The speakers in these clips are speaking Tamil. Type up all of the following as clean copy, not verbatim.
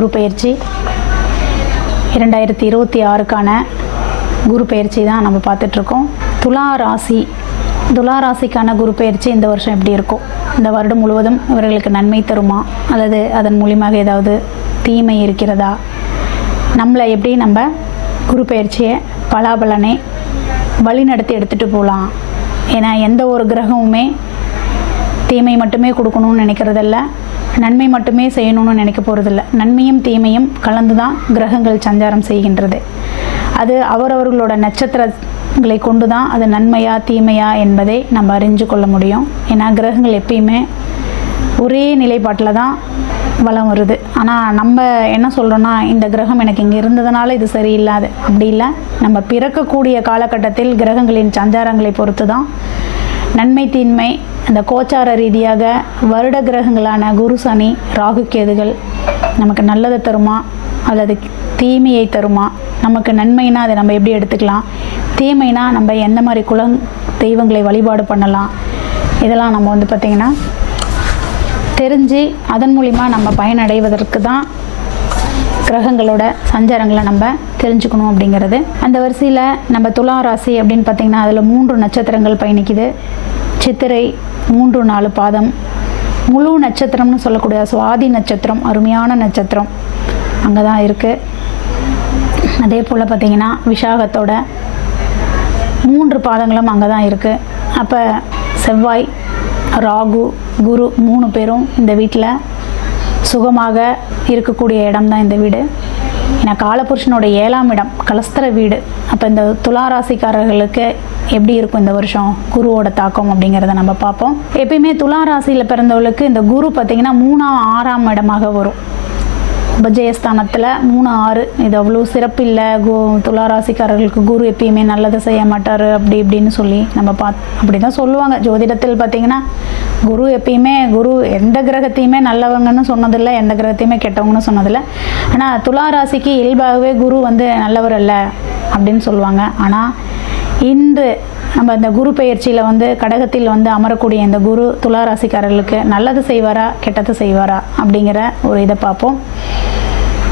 குரு பெயர்ச்சி 2026க்கான குரு பெயர்ச்சி தான் நம்ம பார்த்துட்ருக்கோம். துலா ராசிக்கான குரு பெயர்ச்சி இந்த வருஷம் எப்படி இருக்கும், இந்த வருடம் முழுவதும் இவர்களுக்கு நன்மை தருமா அல்லது அதன் மூலியமாக ஏதாவது தீமை இருக்கிறதா, நம்மளை எப்படி நம்ம குரு பெயர்ச்சியை பலாபலனை வழிநடத்தி எடுத்துகிட்டு போகலாம். ஏன்னா எந்த ஒரு கிரகமுமே தீமை மட்டுமே கொடுக்கணும்னு நினைக்கிறதில்ல, நன்மை மட்டுமே செய்யணும்னு நினைக்க போகிறதில்ல. நன்மையும் தீமையும் கலந்து தான் கிரகங்கள் சஞ்சாரம் செய்கின்றது. அது அவரவர்களோட நட்சத்திரங்களை கொண்டு தான் அது நன்மையா தீமையா என்பதை நம்ம அறிஞ்சு கொள்ள முடியும். ஏன்னா கிரகங்கள் எப்பயுமே ஒரே நிலைப்பாட்டில் தான் வலம் வருது. ஆனால் நம்ம என்ன சொல்கிறோன்னா, இந்த கிரகம் எனக்கு இங்கே இருந்ததுனால இது சரியில்லாது, அப்படி இல்லை. நம்ம பிறக்கக்கூடிய காலகட்டத்தில் கிரகங்களின் சஞ்சாரங்களை பொறுத்து தான் நன்மை தீன்மை அந்த கோச்சார ரீதியாக வருட கிரகங்களான குரு சனி ராகு கேதுகள் நமக்கு நல்லதை தருமா அல்லது தீமையை தருமா, நமக்கு நன்மைனா அதை நம்ம எப்படி எடுத்துக்கலாம், தீமைனா நம்ம எந்த மாதிரி தெய்வங்களை வழிபாடு பண்ணலாம், இதெல்லாம் நம்ம பார்த்திங்கன்னா தெரிஞ்சு அதன் மூலிமா நம்ம பயனடைவதற்கு தான் கிரகங்களோட சஞ்சாரங்களை நம்ம தெரிஞ்சுக்கணும் அப்படிங்கிறது. அந்த வரிசையில் நம்ம துலா ராசி அப்படின்னு பார்த்திங்கன்னா அதில் 3 நட்சத்திரங்கள் பயணிக்குது. சித்திரை 3-4 பாதம், முழு நட்சத்திரம்னு சொல்லக்கூடிய சுவாதி நட்சத்திரம் அருமையான நட்சத்திரம் அங்கே தான் இருக்குது. அதே போல் பார்த்திங்கன்னா விசாகத்தோட 3 பாதங்களும் அங்கே தான் இருக்குது. அப்போ செவ்வாய் ராகு குரு 3 பேரும் இந்த வீட்டில் சுகமாக இருக்கக்கூடிய இடம் தான் இந்த வீடு. ஏன்னா காலபுருஷனோட 7ஆம் இடம் கலஸ்தர வீடு. அப்போ இந்த துலா ராசிக்காரர்களுக்கு எப்படி இருக்கும் இந்த வருஷம் குருவோட தாக்கம் அப்படிங்கிறத நம்ம பார்ப்போம். எப்பயுமே துலா ராசியில் பிறந்தவர்களுக்கு இந்த குரு பார்த்திங்கன்னா 3ஆம் 6ஆம் இடமாக வரும். உபஜயஸ்தானத்தில் 3-6 இது அவ்வளோ சிறப்பு இல்லை. துலா ராசிக்காரர்களுக்கு குரு எப்பயுமே நல்லதை செய்ய மாட்டார் அப்படி இப்படின்னு சொல்லி நம்ம அப்படி தான் சொல்லுவாங்க. ஜோதிடத்தில் பார்த்திங்கன்னா குரு எப்பயுமே எந்த கிரகத்தையுமே நல்லவங்கன்னு சொன்னதில்லை, எந்த கிரகத்தையுமே கெட்டவங்கன்னு சொன்னதில்லை. ஆனால் துலா ராசிக்கு இயல்பாகவே குரு நல்லவர் அல்ல அப்படின்னு சொல்லுவாங்க. ஆனால் இன்று நம்ம இந்த குரு பெயர்ச்சியில் கடகத்தில் அமரக்கூடிய இந்த குரு துலா ராசிக்காரர்களுக்கு நல்லது செய்வாரா கெட்டது செய்வாரா அப்படிங்கிற ஒரு இதை பார்ப்போம்.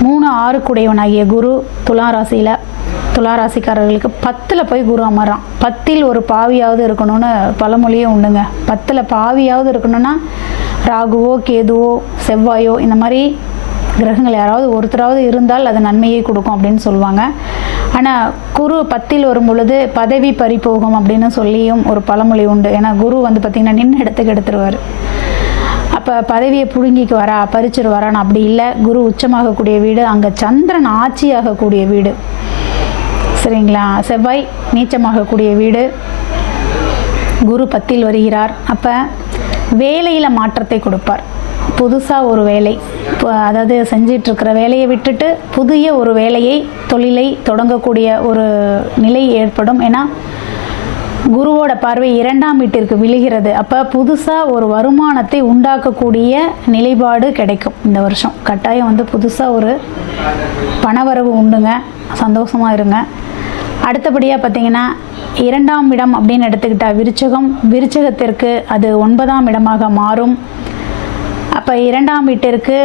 3-6 கூடையவனாகிய குரு துலா ராசிக்காரர்களுக்கு 10ல் போய் குரு அமர்றான். 10ல் ஒரு பாவியாவது இருக்கணும்னு பழமொழியே உண்டுங்க. 10ல் பாவியாவது இருக்கணும்னா ராகுவோ கேதுவோ செவ்வாயோ இந்த மாதிரி கிரகங்கள் யாராவது ஒருத்தராவது இருந்தால் அது நன்மையை கொடுக்கும் அப்படின்னு சொல்லுவாங்க. ஆனால் குரு 10ல் வரும் பொழுது பதவி பறிபோகும் அப்படின்னு சொல்லியும் ஒரு பழமொழி உண்டு. ஏன்னா குரு பார்த்திங்கன்னா நின்று இடத்துக்கு எடுத்துருவார். அப்போ பதவியை பிடுங்கிக்கு வரா பறிச்சிருவாரான்னு அப்படி இல்லை. குரு உச்சமாகக்கூடிய வீடு, அங்கே சந்திரன் ஆட்சியாகக்கூடிய வீடு, சரிங்களா. செவ்வாய் நீச்சமாகக்கூடிய வீடு, குரு 10ல் வருகிறார். அப்போ வேலையில் மாற்றத்தை கொடுப்பார். புதுசாக ஒரு வேலை, அதாவது செஞ்சிட்ருக்கிற வேலையை விட்டுட்டு புதிய ஒரு வேலையை தொழிலை தொடங்கக்கூடிய ஒரு நிலை ஏற்படும். ஏன்னா குருவோட பார்வை 2ஆம் வீட்டிற்கு விழுகிறது. அப்போ புதுசாக ஒரு வருமானத்தை உண்டாக்கக்கூடிய நிலைப்பாடு கிடைக்கும் இந்த வருஷம். கட்டாயம் புதுசாக ஒரு பணவரவு உண்டுங்க, சந்தோஷமாக இருங்க. அடுத்தபடியாக பார்த்திங்கன்னா 2ஆம் இடம் அப்படின்னு எடுத்துக்கிட்டால் விருச்சகத்திற்கு அது 9ஆம் இடமாக மாறும். அப்போ 2ஆம் வீட்டிற்கு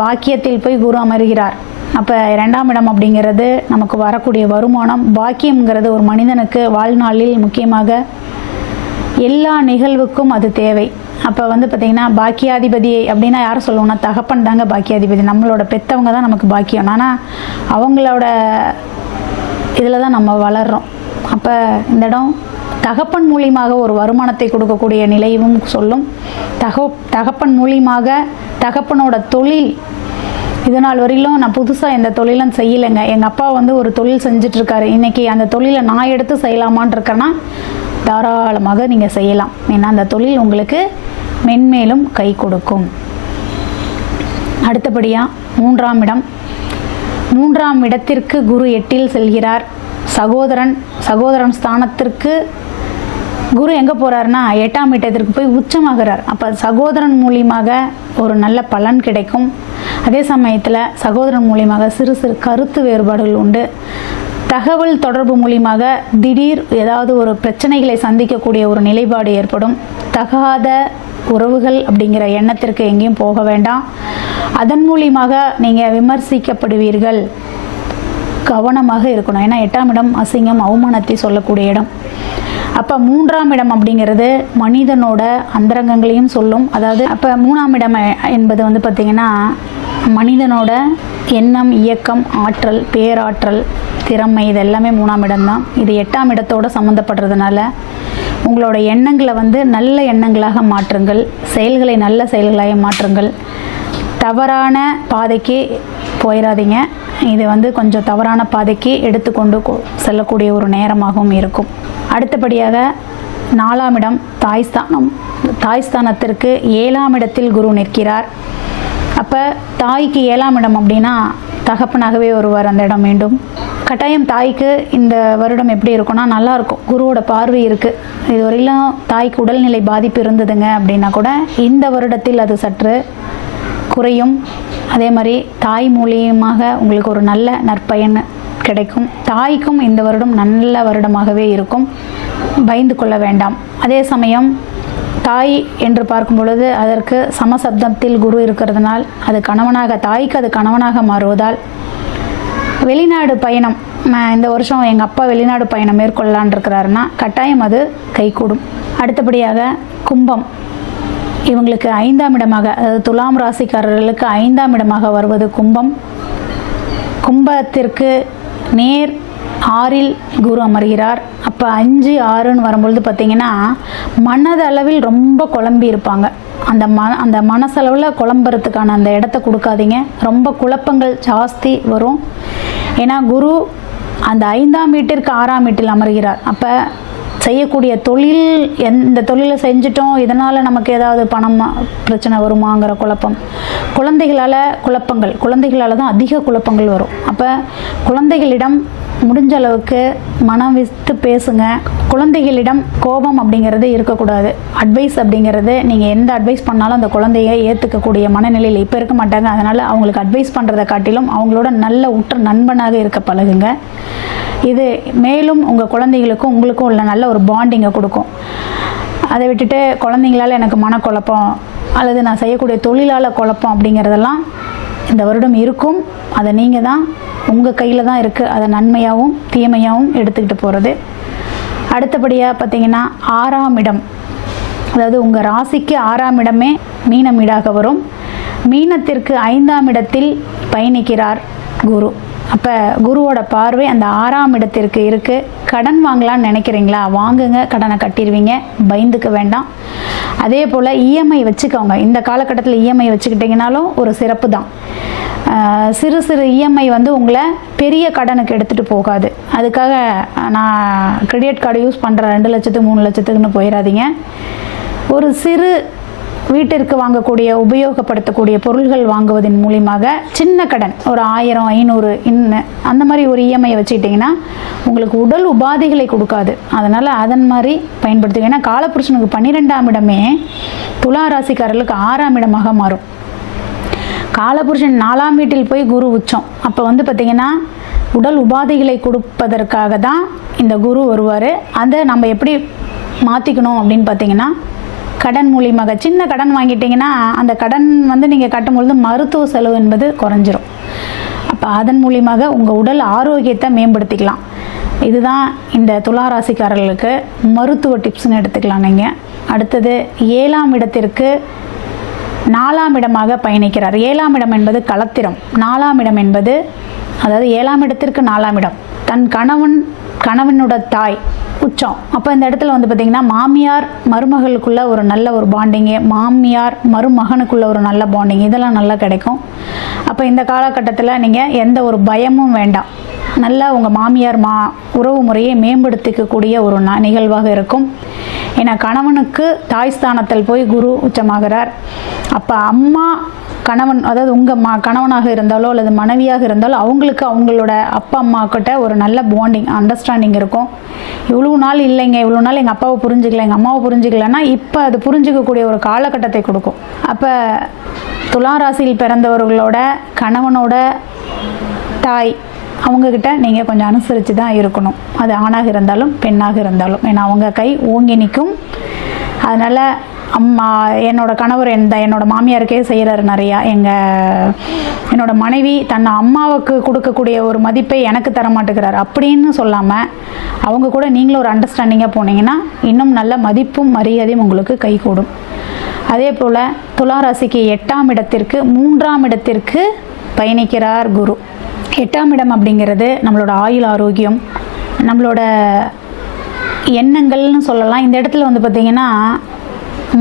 பாக்கியத்தில் போய் குரு அமர்கிறார். அப்போ 2ஆம் இடம் அப்படிங்கிறது நமக்கு வரக்கூடிய வருமானம். பாக்கியம்ங்கிறது ஒரு மனிதனுக்கு வாழ்நாளில் முக்கியமாக எல்லா நிகழ்வுக்கும் அது தேவை. அப்போ பார்த்திங்கன்னா பாக்கியாதிபதியை அப்படின்னா யார் சொல்லுவோம்னா தகப்பன் தாங்க பாக்கியாதிபதி. நம்மளோட பெற்றவங்க தான் நமக்கு பாக்கியம். ஆனால் அவங்களோட இதில் தான் நம்ம வளர்கிறோம். அப்போ இந்த இடம் தகப்பன் மூலியமாக ஒரு வருமானத்தை கொடுக்கக்கூடிய நிலையும் சொல்லும். தகப்பன் மூலியமாக தகப்பனோட தொழில், இதனால் வரையிலும் நான் புதுசாக எந்த தொழிலும் செய்யலைங்க, எங்கள் அப்பா ஒரு தொழில் செஞ்சிட்ருக்காரு, இன்றைக்கி அந்த தொழிலை நான் எடுத்து செய்யலாமான் இருக்கேன்னா தாராளமாக நீங்கள் செய்யலாம். ஏன்னா அந்த தொழில் உங்களுக்கு மென்மேலும் கை கொடுக்கும். அடுத்தபடியாக 3ஆம் இடம். 3ஆம் இடத்திற்கு குரு 8ல் செல்கிறார். சகோதரன் ஸ்தானத்திற்கு குரு எங்கே போகிறாருன்னா 8ஆம் இடத்திற்கு போய் உச்சமாகிறார். அப்போ சகோதரன் மூலியமாக ஒரு நல்ல பலன் கிடைக்கும். அதே சமயத்தில் சகோதரன் மூலியமாக சிறு கருத்து வேறுபாடுகள் உண்டு. தகவல் தொடர்பு மூலியமாக திடீர் ஏதாவது ஒரு பிரச்சனைகளை சந்திக்கக்கூடிய ஒரு நிலைப்பாடு ஏற்படும். தகாத உறவுகள் அப்படிங்கிற எண்ணத்திற்கு எங்கேயும் போக வேண்டாம். அதன் மூலியமாக நீங்கள் விமர்சிக்கப்படுவீர்கள். கவனமாக இருக்கணும். ஏன்னா 8ஆம் இடம் அசிங்கம், அவமானத்தை சொல்லக்கூடிய இடம். அப்போ 3ஆம் இடம் அப்படிங்கிறது மனிதனோட அந்தரங்கங்களையும் சொல்லும். அதாவது அப்போ 3ஆம் இடம் என்பது வந்து பார்த்திங்கன்னா மனிதனோட எண்ணம், இயக்கம், ஆற்றல், பேராற்றல், திறமை, இது எல்லாமே 3ஆம் இடம்தான். இது 8ஆம் இடத்தோடு சம்மந்தப்படுறதுனால உங்களோட எண்ணங்களை வந்து நல்ல எண்ணங்களாக மாற்றுங்கள், செயல்களை நல்ல செயல்களாக மாற்றுங்கள். தவறான பாதைக்கு போயிடாதீங்க. இது வந்து கொஞ்சம் தவறான பாதைக்கு எடுத்துக்கொண்டு செல்லக்கூடிய ஒரு நேரமாகவும் இருக்கும். அடுத்தபடியாக 4ஆம் இடம் தாய்ஸ்தானம். தாய்ஸ்தானத்திற்கு 7ஆம் இடத்தில் குரு நிற்கிறார். அப்போ தாய்க்கு 7ஆம் இடம் அப்படின்னா தகப்பனாகவே வருவார் அந்த இடம். மீண்டும் கட்டாயம் தாய்க்கு இந்த வருடம் எப்படி இருக்குன்னா நல்லாயிருக்கும். குருவோட பார்வை இருக்குது. இதுவரையிலும் தாய்க்கு உடல்நிலை பாதிப்பு இருந்ததுங்க அப்படின்னா கூட இந்த வருடத்தில் அது சற்று குறையும். அதே மாதிரி தாய் மூலியமாக உங்களுக்கு ஒரு நல்ல நற்பயன் கிடைக்கும். தாய்க்கும் இந்த வருடம் நல்ல வருடமாகவே இருக்கும். பயந்து கொள்ள வேண்டாம். அதே சமயம் தாய் என்று பார்க்கும் பொழுது அதற்கு சமசப்தத்தில் குரு இருக்கிறதுனால் அது கணவனாக, தாய்க்கு அது கணவனாக மாறுவதால் வெளிநாடு பயணம், இந்த வருஷம் எங்கள் அப்பா வெளிநாடு பயணம் மேற்கொள்ளலான் இருக்கிறாருன்னா கட்டாயம் அது கைகூடும். அடுத்தபடியாக கும்பம். இவங்களுக்கு 5ஆம் இடமாக, அதாவது துலாம் ராசிக்காரர்களுக்கு 5ஆம் இடமாக வருவது கும்பம். கும்பத்திற்கு நேர் 6இல் குரு அமர்கிறார். அப்போ 5, 6ன்னு வரும்பொழுது பார்த்திங்கன்னா மனதளவில் ரொம்ப குழம்பி இருப்பாங்க. அந்த மனசளவில் குழம்புறதுக்கான அந்த இடத்த கொடுக்காதீங்க. ரொம்ப குழப்பங்கள் ஜாஸ்தி வரும். ஏன்னா குரு அந்த 5ஆம் வீட்டிற்கு 6ஆம் வீட்டில் அமர்கிறார். அப்போ செய்யக்கூடிய தொழில், எந்த தொழிலை செஞ்சிட்டோம் இதனால் நமக்கு ஏதாவது பணம் பிரச்சனை வருமாங்கிற குழப்பம், குழந்தைகளால் குழப்பங்கள், குழந்தைகளால் தான் அதிக குழப்பங்கள் வரும். அப்போ குழந்தைகளிடம் முடிஞ்ச அளவுக்கு மனம் விட்டு பேசுங்க. குழந்தைகளிடம் கோபம் அப்படிங்கிறது இருக்கக்கூடாது. அட்வைஸ் அப்படிங்கிறது, நீங்கள் எந்த அட்வைஸ் பண்ணாலும் அந்த குழந்தைய ஏற்றுக்கக்கூடிய மனநிலையில் இப்போ இருக்க மாட்டாங்க. அதனால் அவங்களுக்கு அட்வைஸ் பண்ணுறதை காட்டிலும் அவங்களோட நல்ல உற்ற நண்பனாக இருக்க பழகுங்க. இது மேலும் உங்கள் குழந்தைகளுக்கும் உங்களுக்கும் உள்ள நல்ல ஒரு பாண்டிங்கை கொடுக்கும். அதை விட்டுட்டு குழந்தைங்களால் எனக்கு மனக்குழப்பம் அல்லது நான் செய்யக்கூடிய தொழிலால் குழப்பம் அப்படிங்கிறதெல்லாம் இந்த வருடம் இருக்கும். அதை நீங்கள் தான், உங்கள் கையில் தான் இருக்குது. அதை நன்மையாகவும் தீமையாகவும் எடுத்துக்கிட்டு போகிறது. அடுத்தபடியாக பார்த்திங்கன்னா 6ஆம் இடம், அதாவது உங்கள் ராசிக்கு 6ஆம் இடமே மீனம் வீடாக வரும். மீனத்திற்கு 5ஆம் இடத்தில் பயணிக்கிறார் குரு. அப்போ குருவோட பார்வை அந்த 6ஆம் இடத்திற்கு இருக்குது. கடன் வாங்கலான்னு நினைக்கிறீங்களா? வாங்குங்க, கடனை கட்டிடுவீங்க, பயந்துக்க வேண்டாம். அதே போல் இஎம்ஐ வச்சுக்கோங்க. இந்த காலகட்டத்தில் இஎம்ஐ வச்சுக்கிட்டிங்கனாலும் ஒரு சிறப்பு தான். சிறு சிறு இஎம்ஐ வந்து உங்களை பெரிய கடனுக்கு எடுத்துகிட்டு போகாது. அதுக்காக நான் கிரெடிட் கார்டு யூஸ் பண்ணுறேன் 2 லட்சத்துக்கு 3 லட்சத்துக்குன்னு போயிடாதீங்க. ஒரு சிறு வீட்டிற்கு வாங்கக்கூடிய உபயோகப்படுத்தக்கூடிய பொருள்கள் வாங்குவதன் மூலியமாக சின்ன கடன் ஒரு 1000, 500 இன்னும் அந்த மாதிரி ஒரு இஎம்ஐ வச்சுக்கிட்டிங்கன்னா உங்களுக்கு உடல் உபாதைகளை கொடுக்காது. அதனால் அதன் மாதிரி பயன்படுத்துங்க. ஏன்னா காலபுருஷனுக்கு 12ஆம் இடமே துலா ராசிக்காரர்களுக்கு 6ஆம் இடமாக மாறும். காலபுருஷன் 4ஆம் வீட்டில் போய் குரு உச்சம். அப்போ வந்து பார்த்திங்கன்னா உடல் உபாதைகளை கொடுப்பதற்காக தான் இந்த குரு வருவார். அதை நம்ம எப்படி மாற்றிக்கணும் அப்படின்னு பார்த்திங்கன்னா, கடன் மூலியமாக சின்ன கடன் வாங்கிட்டிங்கன்னா அந்த கடன் வந்து நீங்கள் கட்டும்பொழுது மருத்துவ செலவு என்பது குறைஞ்சிரும். அப்போ அதன் மூலியமாக உங்கள் உடல் ஆரோக்கியத்தை மேம்படுத்திக்கலாம். இதுதான் இந்த துளாராசிக்காரர்களுக்கு மருத்துவ டிப்ஸ்னு எடுத்துக்கலாம் நீங்கள். அடுத்தது 7ஆம் இடத்திற்கு 4ஆம் இடமாக பயணிக்கிறார். 7ஆம் இடம் என்பது களத்திரம், 4ஆம் இடம் என்பது, அதாவது 7ஆம் இடத்திற்கு 4ஆம் இடம் தன் கணவனோட தாய் உச்சம். அப்போ இந்த இடத்துல வந்து பார்த்திங்கன்னா மாமியார் மருமகளுக்குள்ள ஒரு நல்ல ஒரு பாண்டிங்கு, மாமியார் மருமகனுக்குள்ள ஒரு நல்ல பாண்டிங், இதெல்லாம் நல்லா கிடைக்கும். அப்போ இந்த காலகட்டத்தில் நீங்கள் எந்த ஒரு பயமும் வேண்டாம். நல்லா உங்கள் மாமியார் உறவு முறையை மேம்படுத்திக்கக்கூடிய ஒரு நிகழ்வாக இருக்கும். ஏன்னா கணவனுக்கு தாய் ஸ்தானத்தில் போய் குரு உச்சமாகிறார். அப்போ அம்மா கணவன், அதாவது உங்கள் கணவனாக இருந்தாலோ அல்லது மனைவியாக இருந்தாலோ அவங்களுக்கு அவங்களோட அப்பா அம்மா கிட்ட ஒரு நல்ல பாண்டிங், அண்டர்ஸ்டாண்டிங் இருக்கும். இவ்வளோ நாள் இல்லைங்க, இவ்வளோ நாள் எங்கள் அப்பாவை புரிஞ்சுக்கல, எங்கள் அம்மாவை புரிஞ்சுக்கலன்னா இப்போ அது புரிஞ்சிக்கக்கூடிய ஒரு காலகட்டத்தை கொடுக்கும். அப்போ துளாராசியில் பிறந்தவர்களோட கணவனோட தாய் அவங்கக்கிட்ட நீங்கள் கொஞ்சம் அனுசரித்து தான் இருக்கணும். அது ஆணாக இருந்தாலும் பெண்ணாக இருந்தாலும். ஏன்னா அவங்க கை ஓங்கி நிற்கும். அதனால் அம்மா என்னோட கணவர் என்னோட மாமியாருக்கே செய்கிறாரு நிறையா. என்னோட மனைவி தன் அம்மாவுக்கு கொடுக்கக்கூடிய ஒரு மதிப்பை எனக்கு தர மாட்டேங்கிறார் அப்படின்னு சொல்லாமல் அவங்க கூட நீங்களும் ஒரு அண்டர்ஸ்டாண்டிங்காக போனீங்கன்னா இன்னும் நல்ல மதிப்பும் மரியாதையும் உங்களுக்கு கைகூடும். அதே போல் துலா ராசிக்கு 8ஆம் இடத்திற்கு 3ஆம் இடத்திற்கு பயணிக்கிறார் குரு. 8ஆம் இடம் அப்படிங்கிறது நம்மளோட ஆயுள் ஆரோக்கியம், நம்மளோட எண்ணங்கள்னு சொல்லலாம். இந்த இடத்துல வந்து பார்த்திங்கன்னா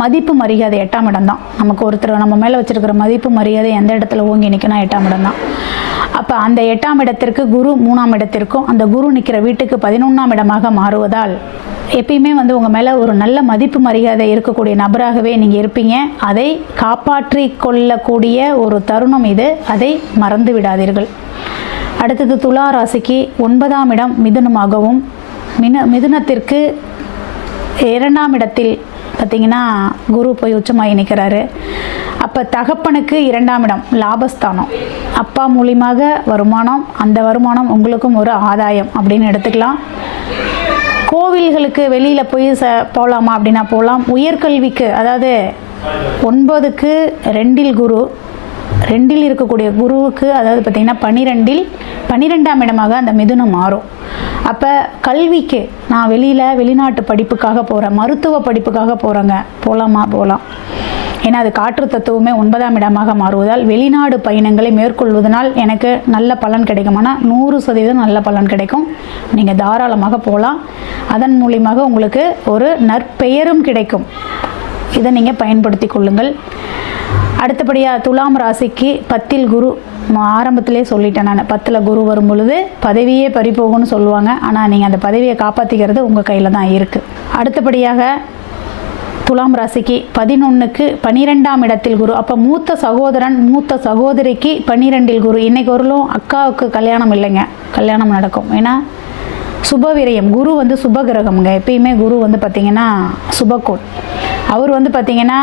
மதிப்பு மரியாதை 8ஆம் இடம் தான். நமக்கு ஒருத்தர் நம்ம மேலே வச்சுருக்கிற மதிப்பு மரியாதை எந்த இடத்துல ஓங்கி நிற்கணும் 8ஆம் இடம் தான். அப்போ அந்த 8ஆம் இடத்திற்கு குரு 3ஆம் இடத்திற்கும் அந்த குரு நிற்கிற வீட்டுக்கு 11ஆம் இடமாக மாறுவதால் எப்பயுமே வந்து உங்கள் மேலே ஒரு நல்ல மதிப்பு மரியாதை இருக்கக்கூடிய நபராகவே நீங்கள் இருப்பீங்க. அதை காப்பாற்றி கொள்ளக்கூடிய ஒரு தருணம் இது, அதை மறந்து விடாதீர்கள். அடுத்தது துலா ராசிக்கு 9ஆம் இடம் மிதுனமாகவும் மிதுனத்திற்கு 2ஆம் இடத்தில் பார்த்திங்கன்னா குரு போய் உச்சமாகி நிற்கிறாரு. அப்போ தகப்பனுக்கு 2ஆம் இடம் லாபஸ்தானம், அப்பா மூலியமாக வருமானம், அந்த வருமானம் உங்களுக்கும் ஒரு ஆதாயம் அப்படின்னு எடுத்துக்கலாம். கோவில்களுக்கு வெளியில் போய் போகலாமா அப்படின்னா போகலாம். உயர்கல்விக்கு, அதாவது 9க்கு 2இல் குரு, 2இல் இருக்கக்கூடிய குருவுக்கு அதாவது பார்த்திங்கன்னா 12ஆம் இடமாக அந்த மிதுனம் மாறும். அப்போ கல்விக்கு நான் வெளிநாட்டு படிப்புக்காக போகிறேன், மருத்துவ படிப்புக்காக போகிறேங்க, போகலாம். ஏன்னா அது காற்று தத்துவமே 9ஆம் இடமாக மாறுவதால் வெளிநாடு பயணங்களை மேற்கொள்வதனால் எனக்கு நல்ல பலன் கிடைக்குமானா 100% நல்ல பலன் கிடைக்கும். நீங்கள் தாராளமாக போகலாம். அதன் மூலியமாக உங்களுக்கு ஒரு நற்பெயரும் கிடைக்கும். இதை நீங்கள் பயன்படுத்தி கொள்ளுங்கள். அடுத்தபடியாக துலாம் ராசிக்கு 10இல் குரு, ஆரம்பத்திலே சொல்லிட்டேன் நான், 10ல் குரு வரும் பொழுது பதவியே பறிபோகும்னு சொல்லுவாங்க. ஆனால் நீங்கள் அந்த பதவியை காப்பாற்றிக்கிறது உங்கள் கையில் தான் இருக்குது. அடுத்தபடியாக துலாம் ராசிக்கு 11க்கு 12ஆம் இடத்தில் குரு. அப்போ மூத்த சகோதரன் மூத்த சகோதரிக்கு 12இல் குரு. இன்றைக்கு வரலும் அக்காவுக்கு கல்யாணம் இல்லைங்க, கல்யாணம் நடக்கும். ஏன்னா சுபவிரயம், குரு வந்து சுபகிரகம்ங்க. எப்பயுமே குரு வந்து பார்த்திங்கன்னா சுபக்கோள். அவர் வந்து பார்த்திங்கன்னா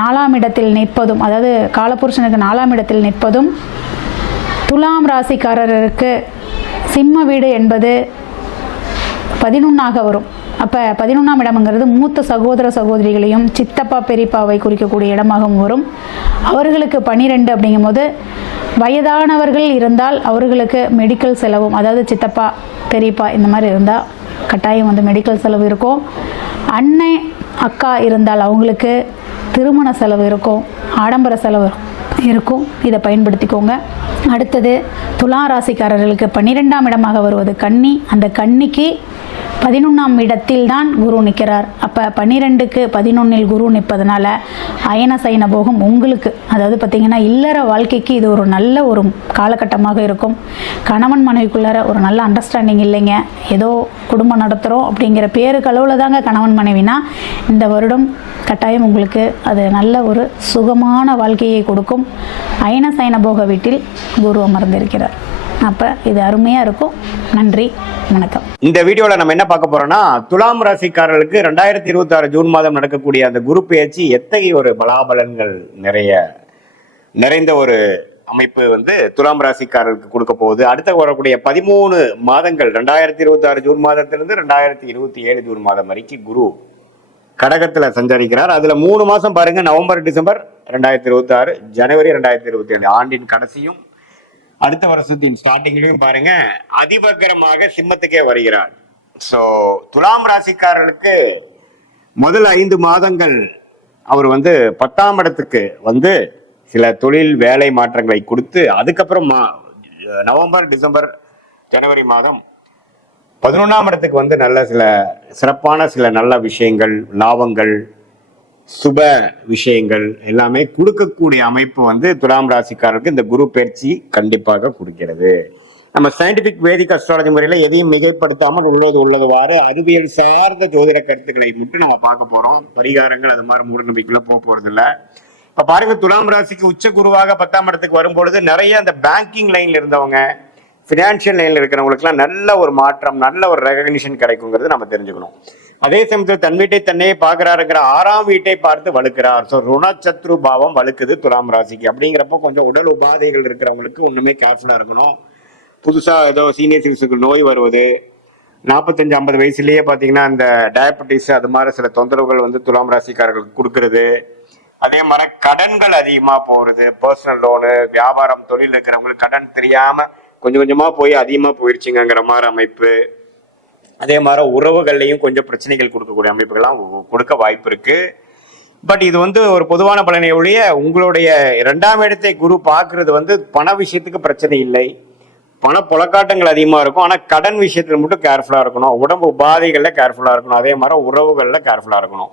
4ஆம் இடத்தில் நிற்பதும், அதாவது காலபுருஷனுக்கு 4ஆம் இடத்தில் நிற்பதும் துலாம் ராசிக்காரருக்கு சிம்ம வீடு என்பது 11ஆக வரும். அப்போ 11ஆம் இடம்ங்கிறது மூத்த சகோதர சகோதரிகளையும் சித்தப்பா பெரியப்பாவை குறிக்கக்கூடிய இடமாகவும் வரும். அவர்களுக்கு 12 அப்படிங்கும் போது வயதானவர்கள் இருந்தால் அவர்களுக்கு மெடிக்கல் செலவும், அதாவது சித்தப்பா பெரியப்பா இந்த மாதிரி இருந்தால் கட்டாயம் வந்து மெடிக்கல் செலவு இருக்கும். அண்ணன் அக்கா இருந்தால் அவங்களுக்கு திருமண செலவு இருக்கும், ஆடம்பர செலவு இருக்கும். இதை பயன்படுத்திக்கோங்க. அடுத்தது துலா ராசிக்காரர்களுக்கு 12ஆம் இடமாக வருவது கன்னி. அந்த கன்னிக்கு 11ஆம் இடத்தில் தான் குரு நிற்கிறார். அப்போ 12க்கு 11இல் குரு நிற்பதனால அயன சயன போகம் உங்களுக்கு, அதாவது பார்த்திங்கன்னா இல்லற வாழ்க்கைக்கு இது ஒரு நல்ல ஒரு காலகட்டமாக இருக்கும். கணவன் மனைவிக்குள்ளார ஒரு நல்ல அண்டர்ஸ்டாண்டிங் இல்லைங்க, ஏதோ குடும்பம் நடத்துகிறோம் அப்படிங்கிற பேருக்கு அளவில் தாங்க கணவன் மனைவினா, இந்த வருடம் கட்டாயம் உங்களுக்கு அது நல்ல ஒரு சுகமான வாழ்க்கையை கொடுக்கும். அயன சயன போக வீட்டில் குரு அமர்ந்திருக்கிறார். அப்போ இது அருமையாக இருக்கும். நன்றி, வணக்கம். இந்த வீடியோவில் நம்ம என்ன பார்க்க போறோம்னா, துலாம் ராசிக்காரர்களுக்கு 2026 ஜூன் மாதம் நடக்கக்கூடிய அந்த குரு பெயர்ச்சி எத்தகைய ஒரு பலாபலன்கள் நிறைந்த ஒரு அமைப்பு வந்து துலாம் ராசிக்காரர்களுக்கு கொடுக்க போகுது. அடுத்த வரக்கூடிய 13 மாதங்கள் 2026 ஜூன் மாதத்திலிருந்து 2027 ஜூன் மாதம் வரைக்கும் குரு கடகத்துல சஞ்சரிக்கிறார். அதுல 3 மாசம் பாருங்க, நவம்பர் டிசம்பர் 2026, ஜனவரி 2027, ஆண்டின் கடைசியும் அடுத்த வருஷத்தின் ஸ்டார்டிங்லயும் பாருங்க அதிவக்கரமாக சிம்மத்துக்கே வருகிறார். சோ துலாம் ராசிக்காரர்களுக்கு முதல் 5 மாதங்கள் அவர் வந்து 10ஆம் இடத்துக்கு வந்து சில தொழில் வேலை மாற்றங்களை கொடுத்து, அதுக்கப்புறம் நவம்பர் டிசம்பர் ஜனவரி மாதம் 11ஆம் இடத்துக்கு வந்து நல்ல சில சிறப்பான சில நல்ல விஷயங்கள், லாபங்கள், சுப விஷயங்கள் எல்லாமே கொடுக்கக்கூடிய அமைப்பு வந்து துலாம் ராசிக்காரருக்கு இந்த குரு பயிற்சி கண்டிப்பாக கொடுக்கிறது. நம்ம சயின்டிபிக் வேதிக் அஸ்ட்ராலஜி முறையில எதையும் மிகைப்படுத்தாமல் உள்ளதுவாறு அறிவியல் சார்ந்த ஜோதிட கருத்துக்களை மட்டும் நம்ம பார்க்க போறோம். பரிகாரங்கள் அது மாதிரி மூட நம்பிக்கைலாம் போக போறது இல்லை. இப்ப பாருங்க, துலாம் ராசிக்கு உச்ச குருவாக 10ஆம் இடத்துக்கு வரும்பொழுது நிறைய அந்த பேங்கிங் லைன்ல இருந்தவங்க, பினான்சியல் லைன்ல இருக்கிறவங்களுக்குலாம் நல்ல ஒரு மாற்றம், நல்ல ஒரு ரெகக்னிஷன் கிடைக்குங்கிறது நம்ம தெரிஞ்சுக்கணும். அதே சமயத்தில் தன் வீட்டை தன்னையே பார்க்கிறாருங்கிற 6ஆம் வீட்டை பார்த்து வலுக்கிறார். ஸோ ருணச்சத்ரு பாவம் வலுக்குது துலாம் ராசிக்கு. அப்படிங்கிறப்போ கொஞ்சம் உடல் உபாதைகள் இருக்கிறவங்களுக்கு ஒண்ணுமே கேர்ஃபுல்லா இருக்கணும். புதுசா ஏதோ சீனியர் சிட்டிசனுக்கு நோய் வருவது, 45-50 வயசுலயே பாத்தீங்கன்னா இந்த டயபெட்டிஸ் அது மாதிரி சில தொந்தரவுகள் வந்து துலாம் ராசிக்காரர்களுக்கு கொடுக்கறது. அதே மாதிரி கடன்கள் அதிகமா போறது, பர்சனல் லோனு, வியாபாரம் தொழில் இருக்கிறவங்களுக்கு கடன் தெரியாம கொஞ்சம் கொஞ்சமா போய் அதிகமா போயிருச்சுங்கிற மாதிரி அமைப்பு. அதே மாதிரி உறவுகள்லையும் கொஞ்சம் பிரச்சனைகள் கொடுக்கக்கூடிய அமைப்புகள்லாம் கொடுக்க வாய்ப்பு இருக்கு. பட் இது வந்து ஒரு பொதுவான பலனை ஒழிய உங்களுடைய 2ஆம் இடத்தை குரு பார்க்கறது வந்து பண விஷயத்துக்கு பிரச்சனை இல்லை. பண புழக்காட்டங்கள் அதிகமா இருக்கும். ஆனா கடன் விஷயத்துல மட்டும் கேர்ஃபுல்லா இருக்கணும். உடம்பு உபாதைகள்ல கேர்ஃபுல்லா இருக்கணும். அதே மாதிரி உறவுகள்ல கேர்ஃபுல்லா இருக்கணும்.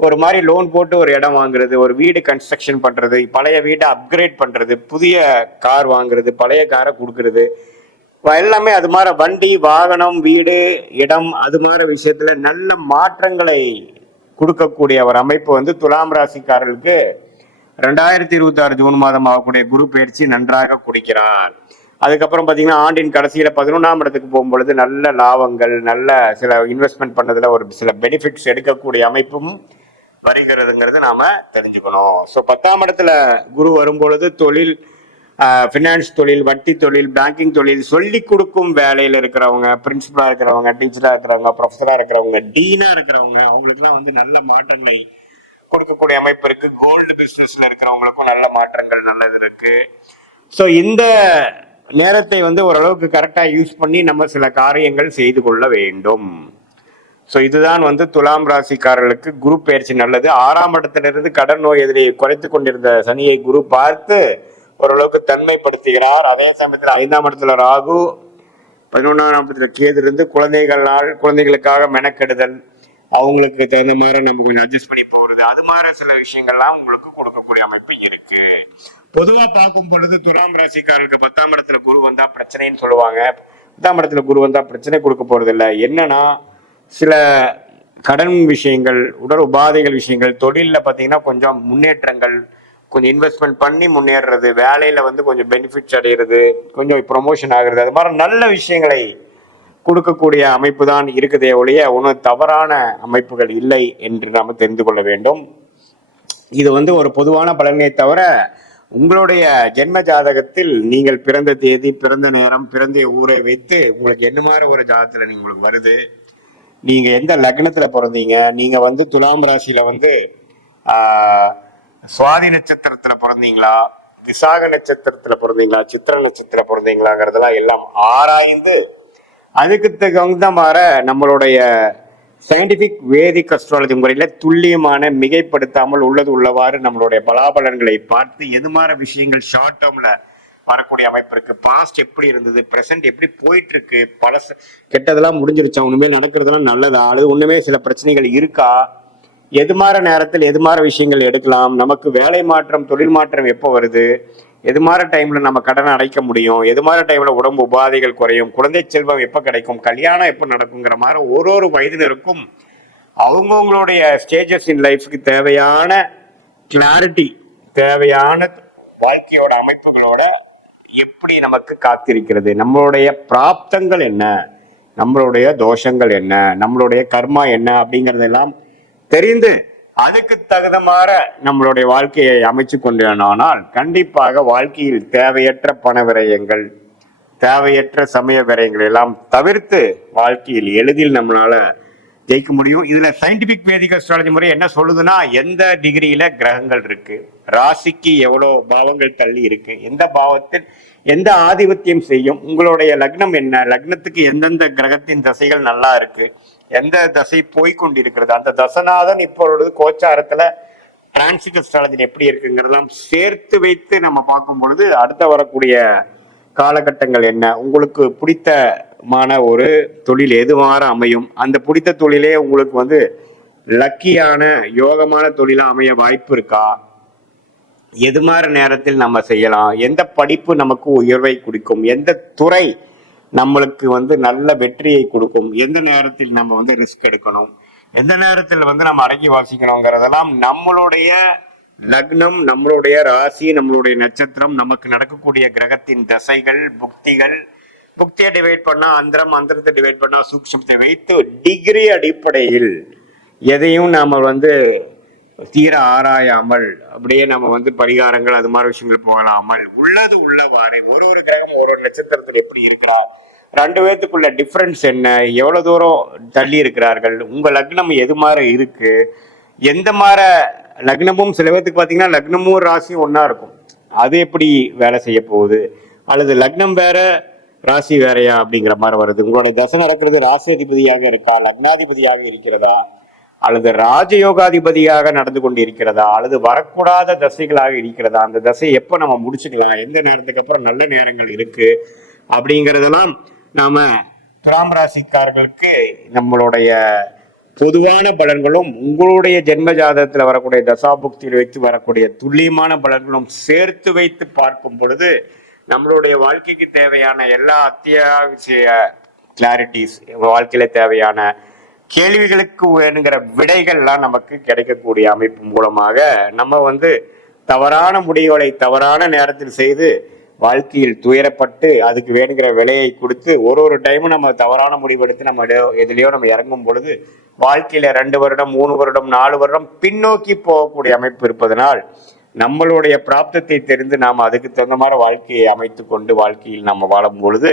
ஒரு மாதிரி லோன் போட்டு ஒரு இடம் வாங்குறது, ஒரு வீடு கன்ஸ்ட்ரக்ஷன் பண்றது, பழைய வீட்டை அப்கிரேட் பண்றது, புதிய கார் வாங்குறது, பழைய காரை கொடுக்கறது, எல்லாமே அது மாதிரி வண்டி வாகனம் வீடு இடம் அது மாதிரி விஷயத்துல நல்ல மாற்றங்களை கொடுக்கக்கூடிய ஒரு அமைப்பு வந்து துலாம் ராசிக்காரர்களுக்கு 2026 ஜூன் மாதம் ஆகக்கூடிய குரு பயிற்சி நன்றாக குடிக்கிறார். அதுக்கப்புறம் பாத்தீங்கன்னா ஆண்டின் கடைசியில 11ஆம் இடத்துக்கு போகும்பொழுது நல்ல லாபங்கள், நல்ல சில இன்வெஸ்ட்மெண்ட் பண்ணதுல ஒரு சில பெனிஃபிட்ஸ் எடுக்கக்கூடிய அமைப்பும் வருகிறதுங்கிறது நாம தெரிஞ்சுக்கணும். ஸோ 10ஆம் இடத்துல குரு வரும்பொழுது தொழில், ஃபினான்ஸ் தொழில், வட்டி தொழில், பேங்கிங் தொழில், சொல்லி கொடுக்கும் வேலையில இருக்கிறவங்க, பிரின்சிபலா இருக்கிறவங்க, டீச்சரா இருக்கிறவங்க, ப்ரொஃபஸரா இருக்கிறவங்க, டீனா இருக்கிறவங்க, அவங்களுக்குலாம் வந்து நல்ல மாற்றங்களை கொடுக்கக்கூடிய அமைப்பு இருக்கு. கோல்டு பிசினஸ்ல இருக்கிறவங்களுக்கும் நல்ல மாற்றங்கள் நல்லது இருக்கு. ஸோ இந்த நேரத்தை வந்து ஓரளவுக்கு கரெக்டா யூஸ் பண்ணி நம்ம சில காரியங்கள் செய்து கொள்ள வேண்டும். ஸோ இதுதான் வந்து துலாம் ராசிக்காரர்களுக்கு குரு பயிற்சி நல்லது. 6ஆம் இடத்திலிருந்து கடன் நோய் எதிரியை குறைத்து கொண்டிருந்த சனியை குரு பார்த்து ஓரளவுக்கு தன்மைப்படுத்துகிறார். அதே சமயத்தில் 5ஆம் இடத்துல ராகு, 11ஆம் இடத்துல கேது இருந்து குழந்தைகளுக்காக மெனக்கெடுதல், அவங்களுக்கு தகுந்த மாதிரி நம்ம கொஞ்சம் அட்ஜஸ்ட் பண்ணி போகிறது, அது மாதிரி சில விஷயங்கள்லாம் உங்களுக்கு கொடுக்கக்கூடிய அமைப்பு இருக்கு. பொதுவா பார்க்கும் பொழுது துலாம் ராசிக்காரர்களுக்கு 10ஆம் இடத்துல குரு வந்தா பிரச்சனைன்னு சொல்லுவாங்க. 10ஆம் இடத்துல குரு வந்தா பிரச்சனை கொடுக்க போறது இல்லை. என்னன்னா சில கடன் விஷயங்கள், உடல் உபாதைகள் விஷயங்கள், தொழில்ல பாத்தீங்கன்னா கொஞ்சம் முன்னேற்றங்கள், கொஞ்சம் இன்வெஸ்ட்மெண்ட் பண்ணி முன்னேறது, வேலையில வந்து கொஞ்சம் பெனிஃபிட்ஸ் அடைகிறது, கொஞ்சம் ப்ரொமோஷன் ஆகுறது, அது மாதிரி நல்ல விஷயங்களை கொடுக்கக்கூடிய அமைப்பு தான் இருக்குதே ஒழிய ஒன்றும் தவறான அமைப்புகள் இல்லை என்று நாம தெரிந்து கொள்ள வேண்டும். இது வந்து ஒரு பொதுவான பலனை தவிர உங்களுடைய ஜென்ம ஜாதகத்தில் நீங்கள் பிறந்த தேதி, பிறந்த நேரம், பிறந்த ஊரை வைத்து உங்களுக்கு என்ன மாதிரி ஒரு ஜாதகத்துல உங்களுக்கு வருது, நீங்க எந்த லக்னத்துல பிறந்தீங்க, நீங்க வந்து துலாம் ராசியில வந்து சுவாதி நட்சத்திரத்துல பிறந்தீங்களா, விசாக நட்சத்திரத்துல பிறந்தீங்களா, சித்திர நட்சத்திரம் பிறந்தீங்களாங்கிறதெல்லாம் எல்லாம் ஆராய்ந்து அதுக்கு தகுந்த மாதிரி நம்மளுடைய சயின்டிபிக் வேதிக் அஸ்ட்ராலஜி முறையில துல்லியமான மிகைப்படுத்தாமல் உள்ளது உள்ளவாறு நம்மளுடைய பலாபலன்களை பார்த்து எது மாதிரி விஷயங்கள் ஷார்ட் டேர்ம்ல வரக்கூடிய அமைப்பு இருக்கு, பாஸ்ட் எப்படி இருந்தது, பிரசன்ட் எப்படி போயிட்டு இருக்கு, பல கெட்டதெல்லாம் முடிஞ்சிருச்சா, உண்மையில் நடக்கிறதுலாம் நல்லதா, அல்லது ஒண்ணுமே சில பிரச்சனைகள் இருக்கா, எது மாதிரி நேரத்தில் எது மாதிரி விஷயங்கள் எடுக்கலாம், நமக்கு வேலை மாற்றம் தொழில் மாற்றம் எப்போ வருது, எது மாதிரி டைம்ல நம்ம கடனை அடைக்க முடியும், எது மாதிரி டைம்ல உடம்பு உபாதைகள் குறையும், குழந்தை செல்வம் எப்போ கிடைக்கும், கல்யாணம் எப்போ நடக்குங்கிற மாதிரி ஒரு வயதினருக்கும் அவங்கவுங்களுடைய ஸ்டேஜஸ் இன் லைஃப்க்கு தேவையான கிளாரிட்டி, தேவையான வாழ்க்கையோட அமைப்புகளோட எப்படி நமக்கு காத்திருக்கிறது, நம்மளுடைய பிராப்தங்கள் என்ன, நம்மளுடைய தோஷங்கள் என்ன, நம்மளுடைய கர்மா என்ன அப்படிங்கறதெல்லாம் தெரிந்து அதுக்கு தகுந்தமாற நம்மளுடைய வாழ்க்கையை அமைச்சு கொண்டேனால் கண்டிப்பாக வாழ்க்கையில் தேவையற்ற பண விரயங்கள், தேவையற்ற சமய விரயங்கள் எல்லாம் தவிர்த்து வாழ்க்கையில் எளிதில் நம்மளால ஜெயிக்க முடியும். இதுல சயின்டிபிக் வேதிக் அஸ்ட்ராலஜி முறை என்ன சொல்லுதுன்னா, எந்த டிகிரியில கிரகங்கள் இருக்கு, ராசிக்கு எவ்வளவு பாவங்கள் தள்ளி இருக்கு, எந்த பாவத்தில் எந்த ஆதிபத்தியம் செய்யும், உங்களுடைய லக்னம் என்ன, லக்னத்துக்கு எந்தெந்த கிரகத்தின் தசைகள் நல்லா இருக்கு, எந்த தசை போய்கொண்டிருக்கிறது, அந்த தசநாதன் இப்பொழுது கோச்சாரத்துல டிரான்சிட் அஸ்ட்ராலஜி எப்படி இருக்குங்கிறதெல்லாம் சேர்த்து வைத்து நம்ம பார்க்கும் பொழுது அடுத்த வரக்கூடிய காலகட்டங்கள் என்ன, உங்களுக்கு பிடித்தமான ஒரு தொழில் எதுவாறு அமையும், அந்த பிடித்த தொழிலே உங்களுக்கு வந்து லக்கியான யோகமான தொழிலா அமைய வாய்ப்பு இருக்கா, எது மாதிரி நேரத்தில் நம்ம செய்யலாம், எந்த படிப்பு நமக்கு உயர்வை கொடுக்கும், எந்த துறை நம்மளுக்கு வந்து நல்ல வெற்றியை கொடுக்கும், எந்த நேரத்தில் நம்ம வந்து ரிஸ்க் எடுக்கணும், எந்த நேரத்தில் வந்து நம்ம அடக்கி வாசிக்கணுங்கிறதெல்லாம் நம்மளுடைய லக்னம், நம்மளுடைய ராசி, நம்மளுடைய நட்சத்திரம், நமக்கு நடக்கக்கூடிய கிரகத்தின் தசைகள், புக்தியை டிவைட் பண்ணா அந்தரம், அந்தரத்தை டிவைட் பண்ணா சூக்ஷ்மத்தை வைத்து டிகிரி அடிப்படையில் எதையும் நாம வந்து தீர ஆராயாமல் அப்படியே நம்ம வந்து பரிகாரங்கள் அது மாதிரி விஷயங்கள் போகலாமல் உள்ளது உள்ளவாறு ஒரு கிரகம் ஒரு நட்சத்திரத்தில் எப்படி இருக்கிறார், ரெண்டு பேர்த்துக்குள்ள டிஃபரன்ஸ் என்ன, எவ்வளவு தூரம் தள்ளி இருக்கிறார்கள், உங்க லக்னம் எது மாதிரி இருக்கு, எந்த மாதிரி லக்னமும் சில பேர்த்துக்கு பார்த்தீங்கன்னா லக்னமும் ராசியும் ஒன்றா இருக்கும், அது எப்படி வேலை செய்ய போகுது, அல்லது லக்னம் வேற ராசி வேறையா அப்படிங்கிற மாதிரி வருது. உங்களுடைய தசை நடக்கிறது ராசி அதிபதியாக இருக்கா, லக்னாதிபதியாக இருக்கிறதா, அல்லது ராஜயோகாதிபதியாக நடந்து கொண்டு இருக்கிறதா, அல்லது வரக்கூடாத தசைகளாக இருக்கிறதா, அந்த தசையை எப்போ நம்ம முடிச்சுக்கலாம், எந்த நேரத்துக்கு அப்புறம் நல்ல நேரங்கள் இருக்கு அப்படிங்கிறதெல்லாம் நாம துலாம் ராசிக்காரர்களுக்கு நம்மளுடைய பொதுவான பலன்களும் உங்களுடைய ஜென்ம ஜாதகத்தில் வரக்கூடிய தசாபுக்தியில் வைத்து வரக்கூடிய துல்லியமான பலன்களும் சேர்த்து வைத்து பார்க்கும் பொழுது நம்மளுடைய வாழ்க்கைக்கு தேவையான எல்லா அத்தியாவசிய கிளாரிட்டிஸ், வாழ்க்கையில தேவையான கேள்விகளுக்கு வேணுங்கிற விடைகள்லாம் நமக்கு கிடைக்கக்கூடிய அமைப்பு மூலமாக நம்ம தவறான முடிவுகளை தவறான நேரத்தில் செய்து வாழ்க்கையில் துயரப்பட்டு அதுக்கு வேணுங்கிற விலையை கொடுத்து ஒரு டைமும் நம்ம தவறான முடிவெடுத்து நம்ம எதுலையோ நம்ம இறங்கும் பொழுது வாழ்க்கையில 2 வருடம் 3 வருடம் 4 வருடம் பின்னோக்கி போகக்கூடிய அமைப்பு இருப்பதனால் நம்மளுடைய பிராப்தத்தை தெரிந்து நாம் அதுக்கு தகுந்த மாதிரி வாழ்க்கையை அமைத்து கொண்டு வாழ்க்கையில் நம்ம வாழும் பொழுது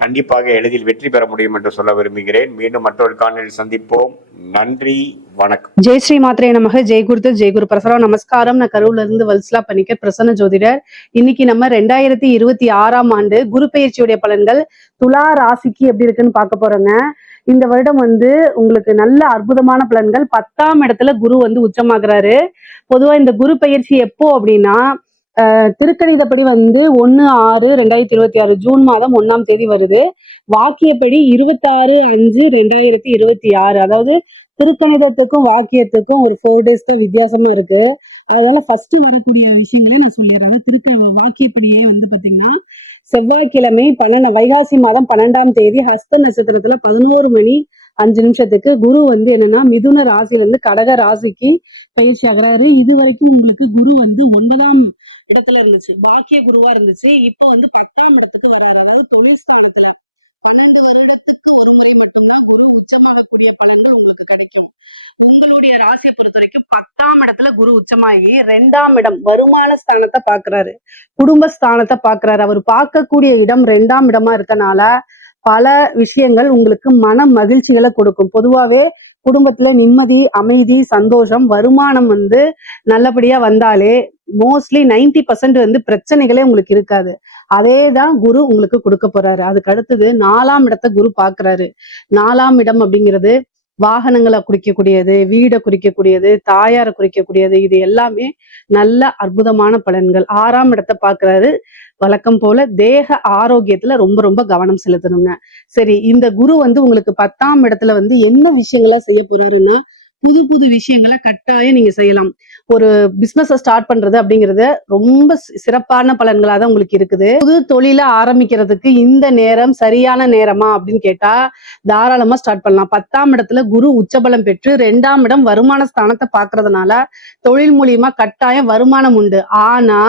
கண்டிப்பாக எளிதில் வெற்றி பெற முடியும் என்று சொல்ல விரும்புகிறேன். மீண்டும் மற்றொரு காணொலியில் சந்திப்போம். நன்றி, வணக்கம். ஜெய் ஸ்ரீ மாத்ரே நமக. ஜெய் குருதத், ஜெய் குரு பிரசாரம். நமஸ்காரம். நான் கரூர்ல இருந்து வல்சலா பணிக்கர், பிரசன்ன ஜோதிடர். இன்னைக்கு நம்ம 2026ஆம் ஆண்டு குரு பெயர்ச்சியுடைய பலன்கள் துலா ராசிக்கு எப்படி இருக்குன்னு பார்க்க போறோங்க. இந்த வருடம் உங்களுக்கு நல்ல அற்புதமான பலன்கள். 10ஆம் இடத்துல குரு உச்சமாகிறாரு. பொதுவா இந்த குரு பயிற்சி எப்போ அப்படின்னா திருக்கணிதப்படி 1/6/2026 ஜூன் மாதம் 1ஆம் தேதி வருது. வாக்கியப்படி 26/5/2026. அதாவது திருக்கணிதத்துக்கும் வாக்கியத்துக்கும் ஒரு 4 days தான் வித்தியாசமா இருக்கு. அதனால ஃபர்ஸ்ட் வரக்கூடிய விஷயங்களே நான் சொல்லிடுறேன். அதாவது வாக்கியப்படியே பாத்தீங்கன்னா செவ்வாய்க்கிழமை வைகாசி மாதம் 12ஆம் தேதி ஹஸ்த நட்சத்திரத்துல 11:05 குரு என்னன்னா மிதுன ராசியில இருந்து கடக ராசிக்கு பயிற்சி ஆகிறாரு. இது வரைக்கும் உங்களுக்கு குரு 9ஆம் இடத்துல இருந்துச்சு, பாக்கிய குருவா இருந்துச்சு. இப்போ 10ஆம் இடத்துக்கு வர்றாரு. அதாவது தொழில் ஸ்தானத்துல 12 வருடத்துக்கு ஒரு முறை மட்டும்தான் குரு உச்சமாகக்கூடிய பலன்கள் உங்களுக்கு கிடைக்கும். உங்களுடைய ராசியை பொறுத்த வரைக்கும் 10ஆம் இடத்துல குரு உச்சமாகி 2ஆம் இடம் வருமான ஸ்தானத்தை பாக்குறாரு, குடும்ப ஸ்தானத்தை பாக்குறாரு. அவர் பார்க்கக்கூடிய இடம் 2ஆம் இடமா இருக்கனால பல விஷயங்கள் உங்களுக்கு மன மகிழ்ச்சிகளை கொடுக்கும். பொதுவாவே குடும்பத்துல நிம்மதி, அமைதி, சந்தோஷம், வருமானம் நல்லபடியா வந்தாலே மோஸ்ட்லி 90% பிரச்சனைகளே உங்களுக்கு இருக்காது. அதேதான் குரு உங்களுக்கு கொடுக்க போறாரு. அதுக்கு அடுத்தது 4ஆம் இடத்தை குரு பாக்குறாரு. 4ஆம் இடம் அப்படிங்கிறது வாகனங்களை குறிக்கக்கூடியது, வீடை குறிக்கக்கூடியது, தாயாரை குறிக்கக்கூடியது. இது எல்லாமே நல்ல அற்புதமான பலன்கள். 6ஆம் இடத்தை பாக்குறாரு. வழக்கம் போல தேக ஆரோக்கியத்துல ரொம்ப ரொம்ப கவனம் செலுத்தணுங்க. சரி, இந்த குரு உங்களுக்கு 10ஆம் இடத்துல என்ன விஷயங்களா செய்ய போறாருன்னா புது புது விஷயங்களை கட்டாயம் நீங்க செய்யலாம். ஒரு பிசினஸ் ஸ்டார்ட் பண்றது அப்படிங்கிறது ரொம்ப சிறப்பான பலன்களா தான் உங்களுக்கு இருக்குது. புது தொழில ஆரம்பிக்கிறதுக்கு இந்த நேரம் சரியான நேரமா அப்படின்னு கேட்டா தாராளமா ஸ்டார்ட் பண்ணலாம். 10ஆம் இடத்துல குரு உச்சபலம் பெற்று 2ஆம் இடம் வருமான ஸ்தானத்தை பாக்குறதுனால தொழில் மூலியமா கட்டாயம் வருமானம் உண்டு. ஆனா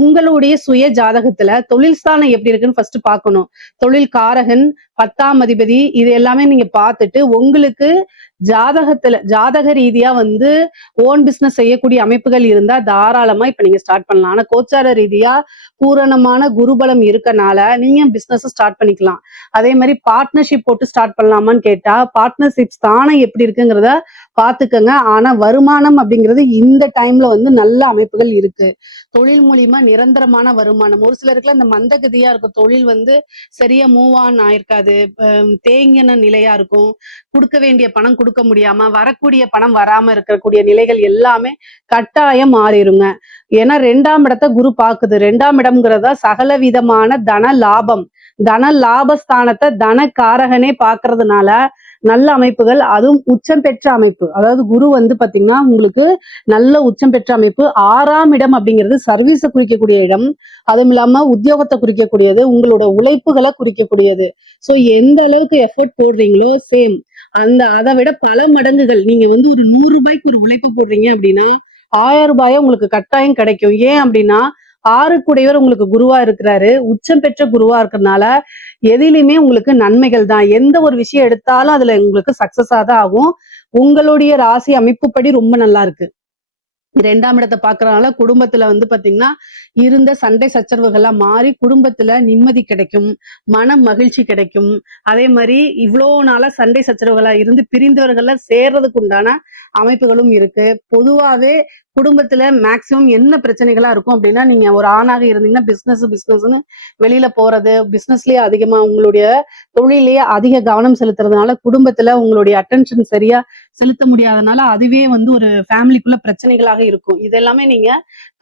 உங்களுடைய சுய ஜாதகத்துல தொழில் ஸ்தானம் எப்படி இருக்குன்னு ஃபர்ஸ்ட் பார்க்கணும். தொழில் காரகன், 10ஆம் அதிபதி, இது எல்லாமே நீங்க பார்த்துட்டு உங்களுக்கு ஜாதக ரீதியா ஓன் பிசினஸ் செய்யக்கூடிய அமைப்புகள் இருந்தா தாராளமா இப்ப நீங்க ஸ்டார்ட் பண்ணலாம். ஆனா கோச்சார ரீதியா பூரணமான குருபலம் இருக்கனால நீங்க பிசினஸ் ஸ்டார்ட் பண்ணிக்கலாம். அதே மாதிரி பார்ட்னர்ஷிப் போட்டு ஸ்டார்ட் பண்ணலாமான்னு கேட்டா பார்ட்னர்ஷிப் ஸ்தானம் எப்படி இருக்குங்கிறத பாத்துக்கங்க. ஆனா வருமானம் அப்படிங்கிறது இந்த டைம்ல நல்ல அமைப்புகள் இருக்கு. தொழில் மூலியமா நிரந்தரமான வருமானம். ஒரு சிலருக்குலாம் இந்த மந்தகதியா இருக்கும், தொழில் சரியா மூவ் ஆன் ஆயிருக்காது, தேங்கின நிலையா இருக்கும், கொடுக்க வேண்டிய பணம் கொடுக்க முடியாம, வரக்கூடிய பணம் வராம இருக்கக்கூடிய நிலைகள் எல்லாமே கட்டாயம் மாறிடுங்க. ஏன்னா 2ஆம் இடத்தை குரு பாக்குது. 2ஆம் இடம்ங்கிறதா சகல விதமான தன லாபம், தன லாபஸ்தானத்தை தன காரகனே பாக்குறதுனால நல்ல அமைப்புகள். அதுவும் உச்சம் பெற்ற அமைப்பு. அதாவது குரு பாத்தீங்கன்னா உங்களுக்கு நல்ல உச்சம் பெற்ற அமைப்பு. 6ஆம் இடம் அப்படிங்கிறது சர்வீஸை குறிக்கக்கூடிய இடம். அதுவும் இல்லாம உத்தியோகத்தை குறிக்கக்கூடியது, உங்களோட உழைப்புகளை குறிக்கக்கூடியது. சோ எந்த அளவுக்கு எஃபர்ட் போடுறீங்களோ சேம் அதை விட பல மடங்குகள். நீங்க ஒரு 100 ரூபாய்க்கு ஒரு உழைப்பு போடுறீங்க அப்படின்னா 1000 ரூபாய் உங்களுக்கு கட்டாயம் கிடைக்கும். ஏன் அப்படின்னா 6 கூடையவர் உங்களுக்கு குருவா இருக்கிறாரு, உச்சம் பெற்ற குருவா இருக்கிறதுனால எதிலுமே உங்களுக்கு நன்மைகள் தான். எந்த ஒரு விஷயம் எடுத்தாலும் அதுல உங்களுக்கு சக்சஸா தான் ஆகும். உங்களுடைய ராசி அமைப்புப்படி ரொம்ப நல்லா இருக்கு. 2ஆம் இடத்தை பாக்குறதுனால குடும்பத்துல வந்து பாத்தீங்கன்னா இருந்த சண்டை சச்சரவுகள்லாம் மாறி குடும்பத்துல நிம்மதி கிடைக்கும், மன மகிழ்ச்சி கிடைக்கும். அதே மாதிரி இவ்வளோ நாளா சண்டை சச்சரவுகளா இருந்து பிரிந்தவர்கள சேர்றதுக்கு உண்டான அமைப்புகளும் இருக்கு. பொதுவாவே குடும்பத்துல மேக்சிமம் என்ன பிரச்சனைகளா இருக்கும் அப்படின்னா, நீங்க ஒரு ஆணாக இருந்தீங்கன்னா பிசினஸ்னு வெளியில போறது, பிசினஸ்லயே அதிகமா உங்களுடைய தொழிலையே அதிக கவனம் செலுத்துறதுனால குடும்பத்துல உங்களுடைய அட்டென்ஷன் சரியா செலுத்த முடியாதனால அதுவே வந்து ஒரு ஃபேமிலிக்குள்ள பிரச்சனைகளாக இருக்கும். இதெல்லாமே நீங்க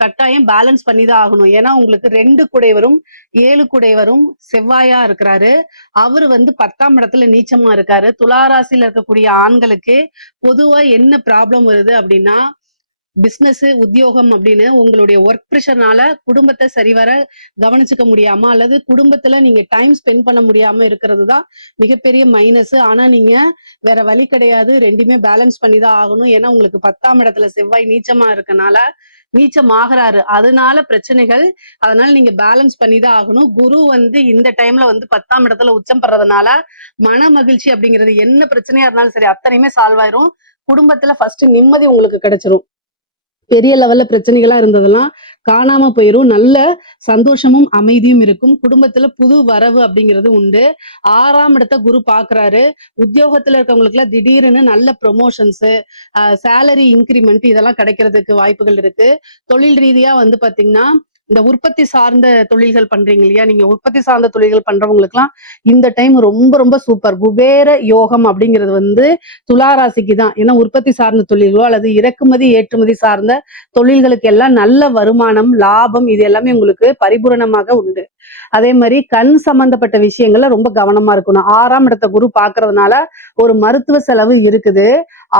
கட்டாயம் பேலன்ஸ் பண்ணி தான் ஆகணும். ஏன்னா உங்களுக்கு 2 குடைவரும் 7 குடைவரும் செவ்வாயா இருக்கிறாரு. அவரு வந்து 10ஆம் இடத்துல நீச்சமா இருக்காரு. துலா ராசியில இருக்கக்கூடிய ஆண்களுக்கு பொதுவா என்ன ப்ராப்ளம் வருது அப்படின்னா, பிசினஸ் உத்தியோகம் அப்படின்னு உங்களுடைய ஒர்க் ப்ரெஷர்னால குடும்பத்தை சரிவர கவனிச்சுக்க முடியாம அல்லது குடும்பத்துல நீங்க டைம் ஸ்பெண்ட் பண்ண முடியாம இருக்கிறது தான் மிகப்பெரிய மைனஸ். ஆனா நீங்க வேற வழி கிடையாது, ரெண்டுமே பேலன்ஸ் பண்ணி தான் ஆகணும். ஏன்னா உங்களுக்கு 10ஆம் இடத்துல செவ்வாய் நீச்சமா இருக்கனால நீச்சம் ஆகுறாரு, அதனால பிரச்சனைகள். அதனால நீங்க பேலன்ஸ் பண்ணி தான் ஆகணும். குரு வந்து இந்த டைம்ல வந்து 10ஆம் இடத்துல உச்சம் பெறதுனால மன மகிழ்ச்சி அப்படிங்கிறது என்ன பிரச்சனையா இருந்தாலும் சரி அத்தனையுமே சால்வ் ஆயிரும். குடும்பத்துல ஃபர்ஸ்ட் நிம்மதி உங்களுக்கு கிடைச்சிரும். பெரிய லெவல்ல பிரச்சனைகளா இருந்ததெல்லாம் காணாம போயிரும். நல்ல சந்தோஷமும் அமைதியும் இருக்கும். குடும்பத்துல புது வரவு அப்படிங்கிறது உண்டு. 6ஆம் இடத்தை குரு பாக்குறாரு. உத்தியோகத்துல இருக்கவங்களுக்கு எல்லாம் திடீர்னு நல்ல ப்ரொமோஷன்ஸ், சேலரி இன்கிரிமெண்ட் இதெல்லாம் கிடைக்கிறதுக்கு வாய்ப்புகள் இருக்கு. தொழில் ரீதியா வந்து பாத்தீங்கன்னா இந்த உற்பத்தி சார்ந்த தொழில்கள் பண்றீங்க இல்லையா, நீங்க உற்பத்தி சார்ந்த தொழில்கள் பண்றவங்களுக்கு எல்லாம் இந்த டைம் ரொம்ப ரொம்ப சூப்பர். குபேர யோகம் அப்படிங்கிறது வந்து துலா ராசிக்கு தான். ஏன்னா உற்பத்தி சார்ந்த தொழில்களோ அல்லது இறக்குமதி ஏற்றுமதி சார்ந்த தொழில்களுக்கு எல்லாம் நல்ல வருமானம், லாபம் இது எல்லாமே உங்களுக்கு பரிபூரணமாக உண்டு. அதே மாதிரி கண் சம்பந்தப்பட்ட விஷயங்கள்ல ரொம்ப கவனமா இருக்கணும். 6ஆம் இடத்தை குரு பாக்குறதுனால ஒரு மருத்துவ செலவு இருக்குது.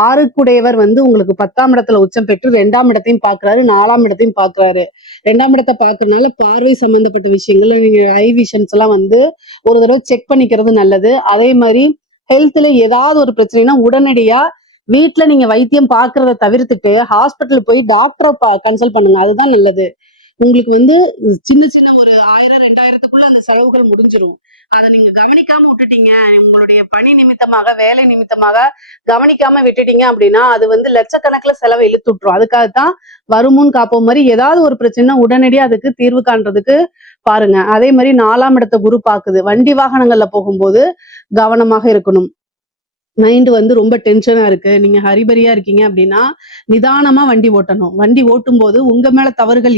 6க்குடையவர் வந்து உங்களுக்கு 10ஆம் இடத்துல உச்சம் பெற்று 2ஆம் இடத்தையும் பாக்குறாரு, 4ஆம் இடத்தையும் பாக்குறாரு. 2ஆம் இடத்தை பாக்குறதுனால பார்வை சம்பந்தப்பட்ட விஷயங்கள்ல நீங்க ஐ விஷன்ஸ் எல்லாம் வந்து ஒரு தடவை செக் பண்ணிக்கிறது நல்லது. அதே மாதிரி ஹெல்த்ல ஏதாவது ஒரு பிரச்சனைனா உடனடியா வீட்டுல நீங்க வைத்தியம் பாக்குறத தவிர்த்துட்டு ஹாஸ்பிட்டல் போய் டாக்டரை கன்சல்ட் பண்ணுங்க, அதுதான் நல்லது. உங்களுக்கு வந்து சின்ன சின்ன ஒரு 1000 2000க்குள்ள அந்த செலவுகள் முடிஞ்சிரும். அதை நீங்க கவனிக்காம விட்டுட்டீங்க, உங்களுடைய பணி நிமித்தமாக வேலை நிமித்தமாக கவனிக்காம விட்டுட்டீங்க அப்படின்னா அது வந்து லட்சக்கணக்கில் செலவை இழுத்து விட்டுரும். அதுக்காகத்தான் வருமுன் காப்போம் மாதிரி ஏதாவது ஒரு பிரச்சனை உடனடியா அதுக்கு தீர்வு காண்றதுக்கு பாருங்க. அதே மாதிரி 4ஆம் இடத்தை குரு பாக்குது. வண்டி வாகனங்கள்ல போகும்போது கவனமாக இருக்கணும். மைண்ட் வந்து ரொம்ப டென்ஷனா இருக்கு, நீங்க ஹரிபரியா இருக்கீங்க அப்படின்னா நிதானமா வண்டி ஓட்டணும். வண்டி ஓட்டும் போது உங்க மேல தவறுகள்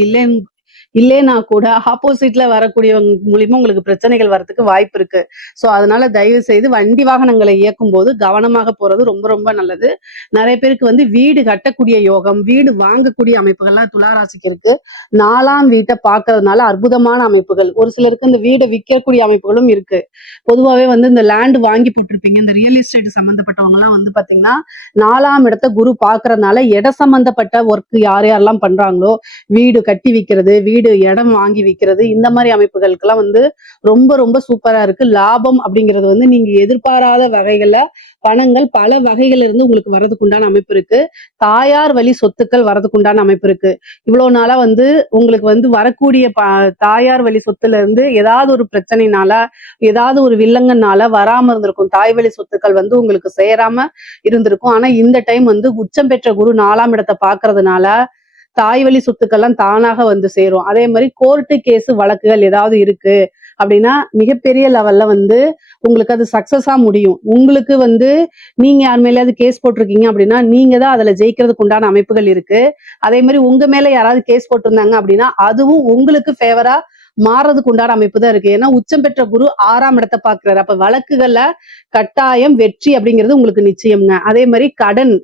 இல்லைன்னா கூட ஆப்போசிட்ல வரக்கூடியவங்க மூலியமா உங்களுக்கு பிரச்சனைகள் வர்றதுக்கு வாய்ப்பு இருக்கு. சோ அதனால தயவு செய்து வண்டி வாகனங்களை இயக்கும் போது கவனமாக போறது ரொம்ப ரொம்ப நல்லது. நிறைய பேருக்கு வந்து வீடு கட்டக்கூடிய யோகம், வீடு வாங்கக்கூடிய அமைப்புகள்லாம் துளாராசிக்கு இருக்கு. 4ஆம் வீட்டை பாக்குறதுனால அற்புதமான அமைப்புகள். ஒரு சிலருக்கு இந்த வீடை விற்கக்கூடிய அமைப்புகளும் இருக்கு. பொதுவாகவே வந்து இந்த லேண்ட் வாங்கி போட்டிருப்பீங்க, இந்த ரியல் எஸ்டேட் சம்பந்தப்பட்டவங்க எல்லாம் வந்து பாத்தீங்கன்னா 4ஆம் இடத்தை குரு பாக்குறதுனால இட சம்பந்தப்பட்ட ஒர்க் யார் யாரெல்லாம் பண்றாங்களோ, வீடு கட்டி விற்கிறது, வீடு இடம் வாங்கி விற்கிறது, இந்த மாதிரி அமைப்புகளுக்கெல்லாம் வந்து ரொம்ப ரொம்ப சூப்பரா இருக்கு. லாபம் அப்படிங்கிறது வந்து நீங்க எதிர்பாராத வகைகள்ல பணங்கள் பல வகைகள் இருந்து உங்களுக்கு வர்றதுக்கு உண்டான அமைப்பு இருக்கு. தாயார் வழி சொத்துக்கள் வர்றதுக்கு உண்டான அமைப்பு இருக்கு. இவ்வளவு நாளா வந்து உங்களுக்கு வந்து வரக்கூடிய தாயார் வழி சொத்துல இருந்து ஏதாவது ஒரு பிரச்சனைனால ஏதாவது ஒரு வில்லங்கனால வராம இருந்திருக்கும். தாய் வழி சொத்துக்கள் வந்து உங்களுக்கு சேராம இருந்திருக்கும். ஆனா இந்த டைம் வந்து உச்சம் பெற்ற குரு 4ஆம் இடத்தை பாக்குறதுனால தாய் வழி சொத்துக்கள்லாம் தானாக வந்து சேரும். அதே மாதிரி கோர்ட்டு கேஸ் வழக்குகள் ஏதாவது இருக்கு அப்படின்னா மிகப்பெரிய லெவல்ல வந்து உங்களுக்கு அது சக்சஸா முடியும். உங்களுக்கு வந்து நீங்க யார் மேலேயாவது கேஸ் போட்டிருக்கீங்க அப்படின்னா நீங்க தான் அதுல ஜெயிக்கிறதுக்கு உண்டான அமைப்புகள் இருக்கு. அதே மாதிரி உங்க மேல யாராவது கேஸ் போட்டிருந்தாங்க அப்படின்னா அதுவும் உங்களுக்கு ஃபேவரா மாறதுக்கு உண்டான அமைப்பு தான் இருக்கு. ஏன்னா உச்சம் பெற்ற குரு 6ஆம் இடத்தை பாக்குறாரு. அப்ப வழக்குகள்ல கட்டாயம் வெற்றி அப்படிங்கிறது உங்களுக்கு நிச்சயம்ங்க. அதே மாதிரி கடன்,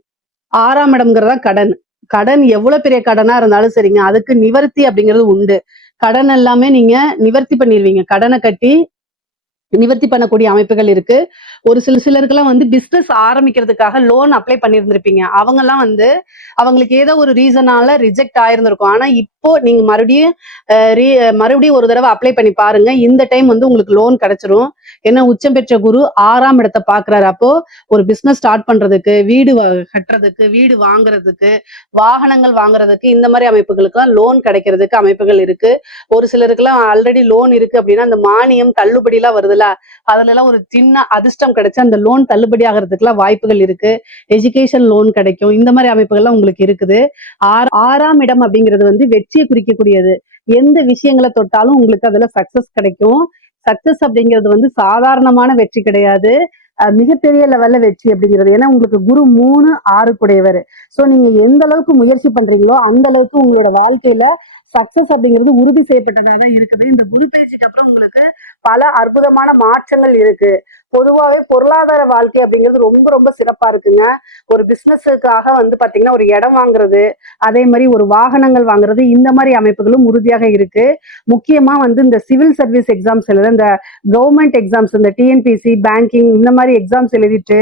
6ஆம் இடம்ங்கிறதா கடன். கடன் எவ்வளவு பெரிய கடனா இருந்தாலும் சரிங்க, அதுக்கு நிவர்த்தி அப்படிங்கிறது உண்டு. கடன் எல்லாமே நீங்க நிவர்த்தி பண்ணிடுவீங்க. கடனை கட்டி நிவர்த்தி பண்ணக்கூடிய அமைப்புகள் இருக்கு. ஒரு சிலருக்கெல்லாம் வந்து பிசினஸ் ஆரம்பிக்கிறதுக்காக லோன் அப்ளை பண்ணியிருந்திருப்பீங்க. அவங்க எல்லாம் வந்து அவங்களுக்கு ஏதோ ஒரு ரீசனால ரிஜெக்ட் ஆயிருந்திருக்கும். ஆனா இப்போ நீங்க மறுபடியும் ஒரு தடவை அப்ளை பண்ணி பாருங்க. இந்த டைம் வந்து உங்களுக்கு லோன் கிடைச்சிரும். ஏன்னா உச்சம் பெற்ற குரு 6ஆம் இடத்தை பாக்குறாரு. அப்போ ஒரு பிசினஸ் ஸ்டார்ட் பண்றதுக்கு, வீடு கட்டுறதுக்கு, வீடு வாங்குறதுக்கு, வாகனங்கள் வாங்குறதுக்கு, இந்த மாதிரி அமைப்புகளுக்கெல்லாம் லோன் கிடைக்கிறதுக்கு அமைப்புகள் இருக்கு. ஒரு சிலருக்கெல்லாம் ஆல்ரெடி லோன் இருக்கு அப்படின்னா அந்த மானியம் தள்ளுபடி எல்லாம் வருதுல்ல, சொல்லுவாங்கல்ல, அதுல எல்லாம் ஒரு சின்ன அதிர்ஷ்டம் கிடைச்சு அந்த லோன் தள்ளுபடி ஆகிறதுக்குலாம் வாய்ப்புகள் இருக்கு. எஜுகேஷன் லோன் கிடைக்கும். இந்த மாதிரி அமைப்புகள்லாம் உங்களுக்கு இருக்குது. ஆறாம் இடம் அப்படிங்கிறது வந்து வெற்றியை குறிக்கக்கூடியது. எந்த விஷயங்களை தொட்டாலும் உங்களுக்கு அதுல சக்சஸ் கிடைக்கும். சக்சஸ் அப்படிங்கிறது வந்து சாதாரணமான வெற்றி கிடையாது. மிகப்பெரிய லெவல்ல வெற்றி அப்படிங்கிறது. ஏன்னா உங்களுக்கு குரு 3, 6 கூடையவர். சோ நீங்க எந்த அளவுக்கு முயற்சி பண்றீங்களோ அந்த அளவுக்கு உங்களோட வாழ்க்கையில சக்சஸ் அப்படிங்கிறது உறுதி செய்யப்பட்டதா தான் இருக்குது. இந்த குரு பயிற்சிக்கு அப்புறம் உங்களுக்கு பல அற்புதமான மாற்றங்கள் இருக்கு. பொதுவாவே பொருளாதார வாழ்க்கை அப்படிங்கிறது ரொம்ப ரொம்ப சிறப்பா இருக்குங்க. ஒரு பிசினஸுக்காக வந்து பாத்தீங்கன்னா ஒரு இடம் வாங்குறது, அதே மாதிரி ஒரு வாகனங்கள் வாங்குறது, இந்த மாதிரி அமைப்புகளும் உறுதியாக இருக்கு. முக்கியமா வந்து இந்த சிவில் சர்வீஸ் எக்ஸாம்ஸ் எழுத, இந்த கவர்மெண்ட் எக்ஸாம்ஸ், இந்த டிஎன்பிசி, பேங்கிங் இந்த மாதிரி எக்ஸாம்ஸ் எழுதிட்டு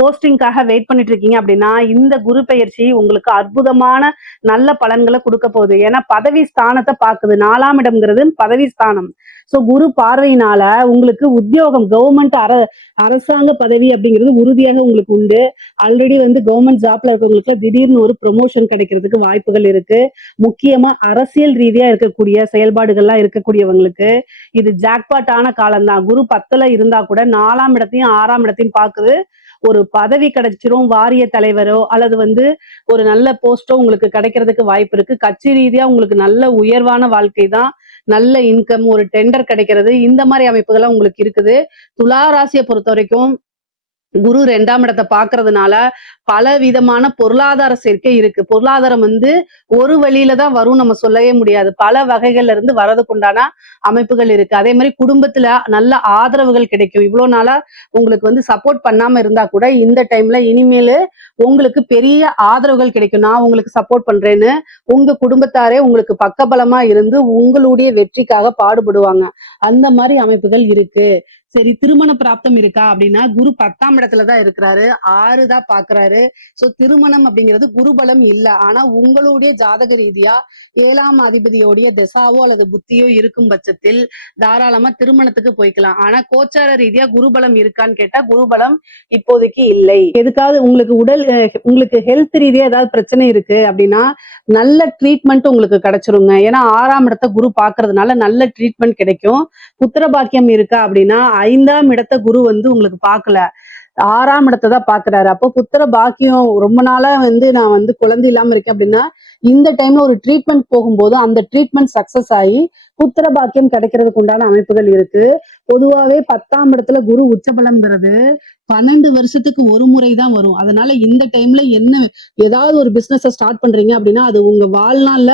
போஸ்டிங்காக வெயிட் பண்ணிட்டு இருக்கீங்க அப்படின்னா இந்த குரு பெயர்ச்சி உங்களுக்கு அற்புதமான நல்ல பலன்களை கொடுக்க போகுது. ஏன்னா பதவி ஸ்தானத்தை பாக்குது. 4ஆம் இடம்ங்கிறது பதவி ஸ்தானம். சோ குரு பார்வையினால உங்களுக்கு உத்தியோகம், கவர்மெண்ட் அரசாங்க பதவி அப்படிங்கிறது உறுதியாக உங்களுக்கு உண்டு. ஆல்ரெடி வந்து கவர்மெண்ட் ஜாப்ல இருக்கவங்களுக்கு திடீர்னு ஒரு ப்ரொமோஷன் கிடைக்கிறதுக்கு வாய்ப்புகள் இருக்கு. முக்கியமா அரசியல் ரீதியா இருக்கக்கூடிய செயல்பாடுகள்லாம் இருக்கக்கூடியவங்களுக்கு இது ஜாக்பாட் ஆன காலம் தான். குரு 10ல இருந்தா கூட 4ஆம் இடத்தையும் 6ஆம் இடத்தையும் பாக்குது. ஒரு பதவி கிடைச்சிரும், வாரிய தலைவரோ அல்லது வந்து ஒரு நல்ல போஸ்டோ உங்களுக்கு கிடைக்கிறதுக்கு வாய்ப்பு இருக்கு. கட்சி ரீதியா உங்களுக்கு நல்ல உயர்வான வாழ்க்கை தான். நல்ல இன்கம், ஒரு டெண்டர் கிடைக்கிறது, இந்த மாதிரி அமைப்புகள்லாம் உங்களுக்கு இருக்குது. துலா ராசியை பொறுத்த வரைக்கும் குரு 2ஆம் இடத்தை பாக்குறதுனால பல விதமான பொருளாதார சேர்க்கை இருக்கு. பொருளாதாரம் வந்து ஒரு வழியில தான் வரும் நம்ம சொல்லவே முடியாது. பல வகைகள்ல இருந்து வரதுக்குண்டான அமைப்புகள் இருக்கு. அதே மாதிரி குடும்பத்துல நல்ல ஆதரவுகள் கிடைக்கும். இவ்வளவு நாளா உங்களுக்கு வந்து சப்போர்ட் பண்ணாம இருந்தா கூட இந்த டைம்ல இனிமேல் உங்களுக்கு பெரிய ஆதரவுகள் கிடைக்கும். நான் உங்களுக்கு சப்போர்ட் பண்றேன்னு உங்க குடும்பத்தாரே உங்களுக்கு பக்கபலமா இருந்து உங்களுடைய வெற்றிக்காக பாடுபடுவாங்க. அந்த மாதிரி அமைப்புகள் இருக்கு. சரி, திருமண பிராப்தம் இருக்கா அப்படின்னா குரு 10ஆம் இடத்துலதான் இருக்கிறாரு, 6 தான் பாக்குறாரு. சோ திருமணம் அப்படிங்கிறது குருபலம் இல்ல. ஆனா உங்களுடைய ஜாதக ரீதியா 7ஆம் அதிபதியோடைய திசாவோ அல்லது புத்தியோ இருக்கும் பட்சத்தில் தாராளமா திருமணத்துக்கு போய்க்கலாம். ஆனா கோச்சார ரீதியா குருபலம் இருக்கான்னு கேட்டா குருபலம் இப்போதைக்கு இல்லை. எதுக்காவது உங்களுக்கு உங்களுக்கு ஹெல்த் ரீதியா ஏதாவது பிரச்சனை இருக்கு அப்படின்னா நல்ல ட்ரீட்மெண்ட் உங்களுக்கு கிடைச்சிருங்க. ஏன்னா 6ஆம் இடத்தை குரு பாக்குறதுனால நல்ல ட்ரீட்மெண்ட் கிடைக்கும். புத்திர பாக்கியம் இருக்கா அப்படின்னா 5ஆம் இடத்தை குரு வந்து உங்களுக்கு பார்க்கல, 6ஆம் இடத்தை தான் பாக்குறாரு. அப்போ புத்திர பாக்கியம் ரொம்ப நாளா வந்து நான் வந்து குழந்தை இல்லாம இருக்கேன் அப்படின்னா இந்த டைம்ல ஒரு ட்ரீட்மெண்ட் போகும்போது அந்த ட்ரீட்மெண்ட் சக்சஸ் ஆகி புத்திர பாக்கியம் கிடைக்கிறதுக்கு உண்டான அமைப்புகள் இருக்கு. பொதுவாவே 10ஆம் இடத்துல குரு உச்சபலம்ங்கிறது 12 வருஷத்துக்கு ஒரு முறை தான் வரும். அதனால இந்த டைம்ல ஏதாவது ஒரு பிசினஸ் ஸ்டார்ட் பண்றீங்க அப்படின்னா அது உங்க வாழ்நாள்ல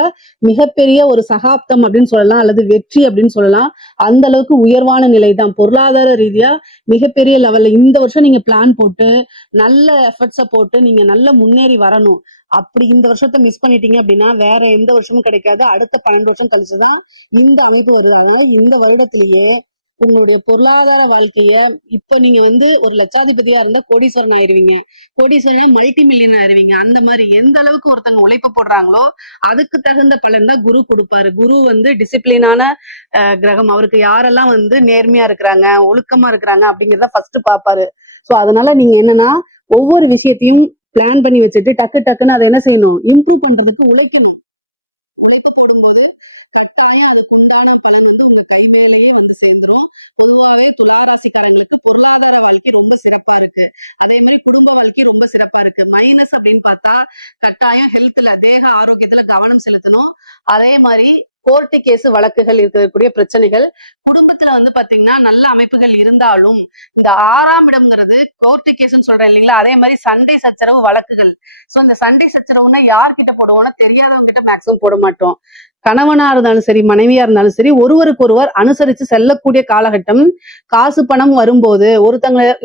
மிகப்பெரிய ஒரு சகாப்தம் அப்படின்னு சொல்லலாம், அல்லது வெற்றி அப்படின்னு சொல்லலாம். அந்த அளவுக்கு உயர்வான நிலை தான். பொருளாதார ரீதியா மிகப்பெரிய லெவல்ல இந்த வருஷம் நீங்க பிளான் போட்டு நல்ல எஃபர்ட்ஸை போட்டு நீங்க நல்ல முன்னேறி வரணும். அப்படி இந்த வருஷத்தை மிஸ் பண்ணிட்டீங்க அப்படின்னா வேற எந்த வருஷமும் கிடைக்காது. அடுத்த 12 வருஷம் கழிச்சுதான் இந்த அமைப்பு வருது. அதனால இந்த வருடத்திலேயே உங்களுடைய பொருளாதார வாழ்க்கைய இப்ப நீங்க வந்து ஒரு லட்சாதிபதியா இருந்தா கோடீஸ்வரன் ஆயிருவீங்க, கோடீஸ்வரனா மல்டி மில்லியன் ஆயிருவீங்க. அந்த மாதிரி எந்த அளவுக்கு ஒருத்தவங்க உழைப்பு போடுறாங்களோ அதுக்கு தகுந்த பலன் தான் குரு கொடுப்பாரு. குரு வந்து டிசிப்ளினான கிரகம். அவருக்கு யாரெல்லாம் வந்து நேர்மையா இருக்கிறாங்க, ஒழுக்கமா இருக்கிறாங்க அப்படிங்கிறத ஃபர்ஸ்ட் பாப்பாரு. சோ அதனால நீங்க என்னன்னா ஒவ்வொரு விஷயத்தையும் பிளான் பண்ணி வச்சுட்டு டக்கு டக்குன்னு அதை என்ன செய்யணும், இம்ப்ரூவ் பண்றதுக்கு உழைக்கணும். உழைப்பு போடும்போது கட்டாயம் அதுக்கு உண்டான பலன் வந்து உங்க கை மேலேயே வந்து சேர்ந்துரும். பொதுவாவே துளாராசிக்காரங்களுக்கு பொருளாதார வாழ்க்கை ரொம்ப சிறப்பா இருக்கு. அதே மாதிரி குடும்ப வாழ்க்கை ரொம்ப சிறப்பா இருக்கு. மைனஸ் அப்படின்னு பார்த்தா கட்டாயம் ஹெல்த்ல, தேக ஆரோக்கியத்துல கவனம் செலுத்தணும். அதே மாதிரி கோர்ட்டு கேஸ் வழக்குகள் இருக்கக்கூடிய பிரச்சனைகள் குடும்பத்துல வந்து பாத்தீங்கன்னா நல்ல அமைப்புகள் இருந்தாலும் இந்த 6ஆம் இடம்ங்கிறது கோர்ட்டு கேஸ்ன்னு சொல்றேன் இல்லைங்களா, அதே மாதிரி சண்டை சச்சரவு வழக்குகள். சோ இந்த சண்டை சச்சரவுன்னா யார்கிட்ட போடுவோம்னா தெரியாதவங்க கிட்ட மேக்சிமம் போட மாட்டோம். கணவனா இருந்தாலும் சரி, மனைவியா இருந்தாலும் சரி, ஒருவருக்கு ஒருவர் அனுசரிச்சு செல்லக்கூடிய காலகட்டம். காசு பணம் வரும்போது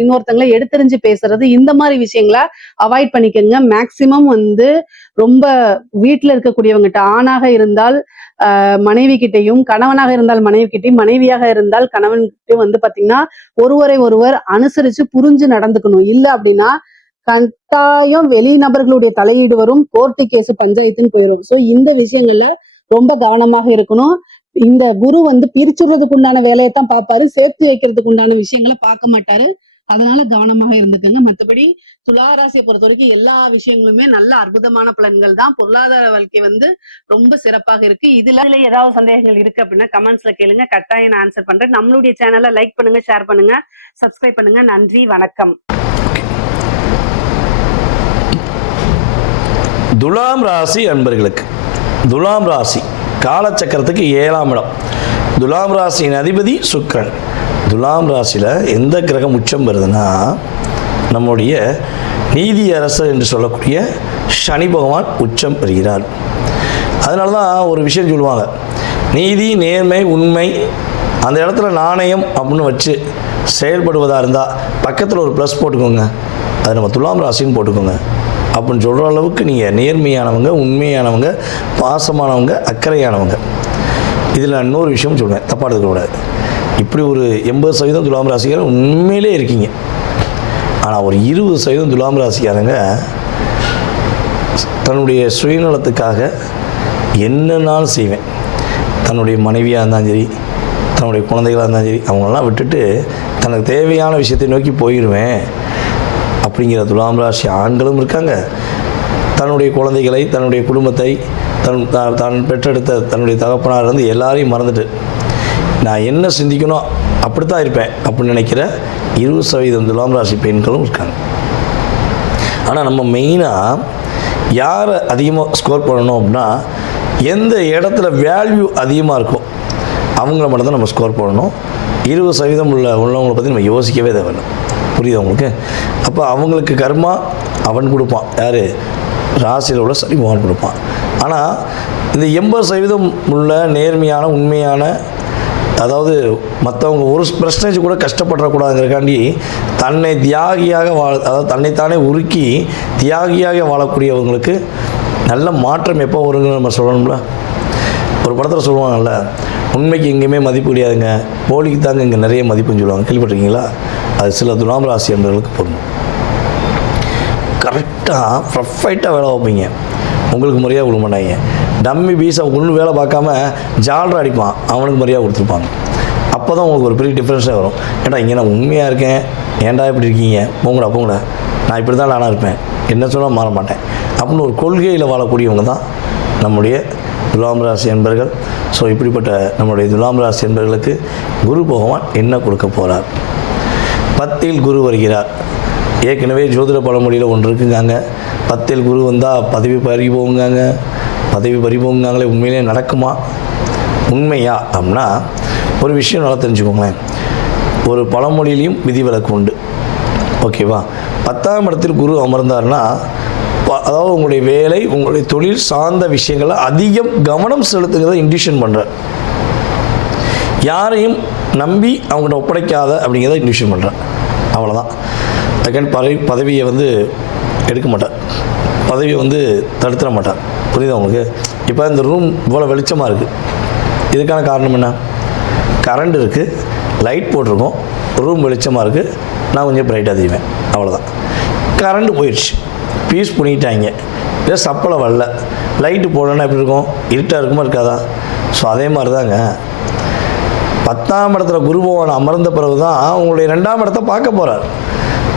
இன்னொருத்தங்களை எடுத்தெறிஞ்சு பேசுறது, இந்த மாதிரி விஷயங்களை அவாய்ட் பண்ணிக்கோங்க. மேக்சிமம் வந்து ரொம்ப வீட்டுல இருக்கக்கூடியவங்ககிட்ட, ஆணாக இருந்தால் மனைவி கிட்டையும், கணவனாக இருந்தால் மனைவி கிட்டையும், மனைவியாக இருந்தால் கணவன்கிட்டையும் வந்து பாத்தீங்கன்னா ஒருவரை ஒருவர் அனுசரிச்சு புரிஞ்சு நடந்துக்கணும். இல்ல அப்படின்னா கட்டாயம் வெளிநபர்களுடைய தலையீடு வரும், கோர்ட்டு கேஸ் பஞ்சாயத்துன்னு போயிடும். சோ இந்த விஷயங்கள்ல ரொம்ப கவனமாக இருக்கணும். இந்த குரு வந்து பிரிச்சுடுறதுக்கு உண்டான வேலையைத்தான் பார்ப்பாரு, சேர்த்து வைக்கிறதுக்கு உண்டான விஷயங்களை பார்க்க மாட்டாரு. அதனால கவனமாக இருந்துக்கங்க. மற்றபடி துலா ராசியை பொறுத்த வரைக்கும் எல்லா விஷயங்களுமே நல்ல அற்புதமான பலன்கள் தான். பொருளாதார வாழ்க்கை வந்து ரொம்ப சிறப்பாக இருக்கு. இதுல ஏதாவது சந்தேகங்கள் இருக்கு அப்படின்னா கமெண்ட்ஸ்ல கேளுங்க, கட்டாயம் நான் ஆன்சர் பண்றேன். நம்மளுடைய சேனலை லைக் பண்ணுங்க, ஷேர் பண்ணுங்க, சப்ஸ்கிரைப் பண்ணுங்க. நன்றி, வணக்கம். துலாம் ராசி அன்பர்களுக்கு, துலாம் ராசி காலச்சக்கரத்துக்கு 7ஆம் இடம். துலாம் ராசியின் அதிபதி சுக்கிரன். துலாம் ராசியில் எந்த கிரகம் உச்சம் வருதுன்னா நம்முடைய நீதி அரசர் என்று சொல்லக்கூடிய சனி பகவான் உச்சம் பெறுகிறார். அதனால தான் ஒரு விஷயம் சொல்லுவாங்க, நீதி, நேர்மை, உண்மை அந்த இடத்துல நாணயம் அப்படின்னு வச்சு செயல்படுவதாக இருந்தால் பக்கத்தில் ஒரு ப்ளஸ் போட்டுக்கோங்க, அது நம்ம துலாம் ராசின்னு போட்டுக்கோங்க அப்படின்னு சொல்கிற அளவுக்கு நீங்கள் நேர்மையானவங்க, உண்மையானவங்க, பாசமானவங்க, அக்கறையானவங்க. இதில் நான் இன்னொரு விஷயம் சொல்லுவேன், தப்பாக எடுக்கக்கூடாது. இப்படி ஒரு 80% துலாம் ராசிக்காரங்க உண்மையிலே இருக்கீங்க. ஆனால் ஒரு 20% துலாம் ராசிக்காரங்க தன்னுடைய சுயநலத்துக்காக என்னன்னாலும் செய்வேன், தன்னுடைய மனைவியாக இருந்தாலும் சரி, தன்னுடைய குழந்தைகளாக இருந்தாலும் சரி, அவங்களெல்லாம் விட்டுட்டு தனக்கு தேவையான விஷயத்தை நோக்கி போயிடுவேன் அப்படிங்கிற துலாம் ராசி ஆண்களும் இருக்காங்க. தன்னுடைய குழந்தைகளை, தன்னுடைய குடும்பத்தை, தான் பெற்றெடுத்த தன்னுடைய தகப்பனார் இருந்து எல்லாரையும் மறந்துட்டு நான் என்ன சிந்திக்கணும் அப்படித்தான் இருப்பேன் அப்படின்னு நினைக்கிற 20% துலாம் ராசி பெண்களும் இருக்காங்க. ஆனால் நம்ம மெயினாக யாரை அதிகமாக ஸ்கோர் பண்ணணும் அப்படின்னா எந்த இடத்துல வேல்யூ அதிகமாக இருக்கோ அவங்கள மட்டும்தான் நம்ம ஸ்கோர் பண்ணணும். 20% உள்ளவங்களை பற்றி நம்ம யோசிக்கவே தேவையில்லை. புரியுது உங்களுக்கு? அப்போ அவங்களுக்கு கர்மா அவன் கொடுப்பான். யார்? ராசியில் உள்ள சனி பகவான் கொடுப்பான். ஆனால் இந்த 80% உள்ள நேர்மையான, உண்மையான, அதாவது மற்றவங்க ஒரு பர்சன்டேஜ் கூட கஷ்டப்படக்கூடாதுங்கிறக்காண்டி தன்னை தியாகியாக அதாவது தன்னைத்தானே உருக்கி தியாகியாக வாழக்கூடியவங்களுக்கு நல்ல மாற்றம் எப்போ வருங்கன்னு நம்ம சொல்லணும்ல. ஒரு படத்தில் சொல்லுவாங்கல்ல, உண்மைக்கு எங்கேயுமே மதிப்பு கிடையாதுங்க, போலிக்கு தாங்க இங்கே நிறைய மதிப்புன்னு சொல்லுவாங்க. கேள்விப்பட்டிருக்கீங்களா? அது சில துலாம் ராசி என்பவர்களுக்கு பொருந்தும். கரெக்டாக பர்ஃபெக்டாக வேலை வைப்பீங்க, உங்களுக்கு மரியாதை கொடுக்க மாட்டாங்க. டம்மி பீஸை ஒன்றும் வேலை பார்க்காம ஜாலரை அடிப்பான், அவனுக்கு மரியாதை கொடுத்துருப்பாங்க. அப்போ தான் உங்களுக்கு ஒரு பெரிய டிஃப்ரென்ஸாக வரும். ஏன்டா இங்கே நான் உண்மையாக இருக்கேன், ஏன்டா இப்படி இருக்கீங்க, போங்கடா, நான் இப்படி தான் நானாக இருப்பேன், என்ன சொன்னால் மாற மாட்டேன் அப்படின்னு ஒரு கொள்கையில் வாழக்கூடியவங்க தான் நம்முடைய துலாம் ராசி என்பர்கள். ஸோ இப்படிப்பட்ட நம்முடைய துலாம் ராசி என்பர்களுக்கு குரு பகவான் என்ன கொடுக்க போகிறார்? 10ல் குரு வருகிறார். ஏற்கனவே ஜோதிட பழமொழியில் ஒன்று இருக்குங்காங்க, 10ல் குரு வந்தால் பதவி பறிபோங்காங்களே. உண்மையிலே நடக்குமா? உண்மையா அப்படின்னா ஒரு விஷயம் நல்லா தெரிஞ்சுக்கோங்களேன். ஒரு பழமொழியிலையும் விதிவிலக்கு உண்டு, ஓகேவா? 10ஆம் இடத்தில் குரு அமர்ந்தார்னா அதாவது உங்களுடைய வேலை, உங்களுடைய தொழில் சார்ந்த விஷயங்களை அதிகம் கவனம் செலுத்துங்கிறத இண்டிஷன் பண்ணுறார். யாரையும் நம்பி அவங்கள்ட்ட ஒப்படைக்காத அப்படிங்கிறத இண்டிஷன் பண்ணுறார். அவ்வளோதான். செகண்ட் பதவியை எடுக்க மாட்டார், பதவியை தடுத்துட மாட்டார். புரியுதா உங்களுக்கு? இப்போ இந்த ரூம் இவ்வளோ வெளிச்சமாக இருக்குது, இதுக்கான காரணம் என்ன? கரண்ட் இருக்குது, லைட் போட்டிருக்கோம், ரூம் வெளிச்சமாக இருக்குது, நான் கொஞ்சம் பிரைட்டாக தெரிவேன், அவ்வளோதான். கரண்ட் போயிடுச்சு, பீஸ் பண்ணிட்டாங்க, இல்லை சப்பளை வரல, லைட்டு போடணுன்னா எப்படி இருக்கும்? இருட்டாக இருக்குமா இருக்காதா? ஸோ அதே மாதிரி தாங்க 10ஆம் இடத்துல குரு பகவான் அமர்ந்த பிறகு தான் உங்களுடைய 2ஆம் இடத்தை பார்க்க போகிறார்.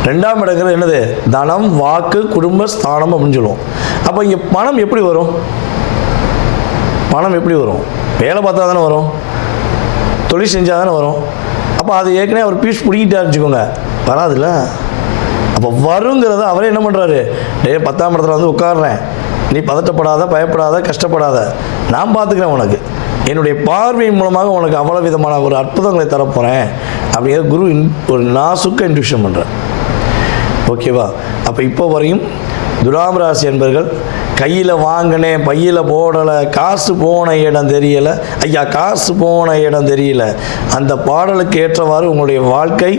2ஆம் இடங்கிறது என்னது? தனம், வாக்கு, குடும்ப ஸ்தானம் அப்படின்னு சொல்லுவோம். அப்போ இங்கே பணம் எப்படி வரும்? பணம் எப்படி வரும்? வேலை பார்த்தா தானே வரும், தொழில் செஞ்சால் தானே வரும். அப்போ அது ஏற்கனவே அவர் பீஸ் பிடிக்கிட்டா வச்சுக்கோங்க, வராதுல்ல. அப்போ வருங்கிறத அவரே என்ன பண்ணுறாரு? 10ஆம் இடத்துல உட்காடுறேன், நீ பதட்டப்படாத, பயப்படாத, கஷ்டப்படாத, நான் பார்த்துக்கிறேன், உனக்கு என்னுடைய பார்வையின் மூலமாக உனக்கு அவ்வளோ விதமான ஒரு அற்புதங்களை தரப்போகிறேன் அப்படிங்கிற குரு ஒரு நாசுக்க இன்ட்யூஷன் பண்ணுறேன், ஓகேவா? அப்போ இப்போ வரையும் துலாம் ராசி என்பர்கள் கையில் வாங்கினேன், பையில் போடலை, காசு போன இடம் தெரியலை, ஐயா காசு போன இடம் தெரியல, அந்த பாடலுக்கு ஏற்றவாறு உங்களுடைய வாழ்க்கை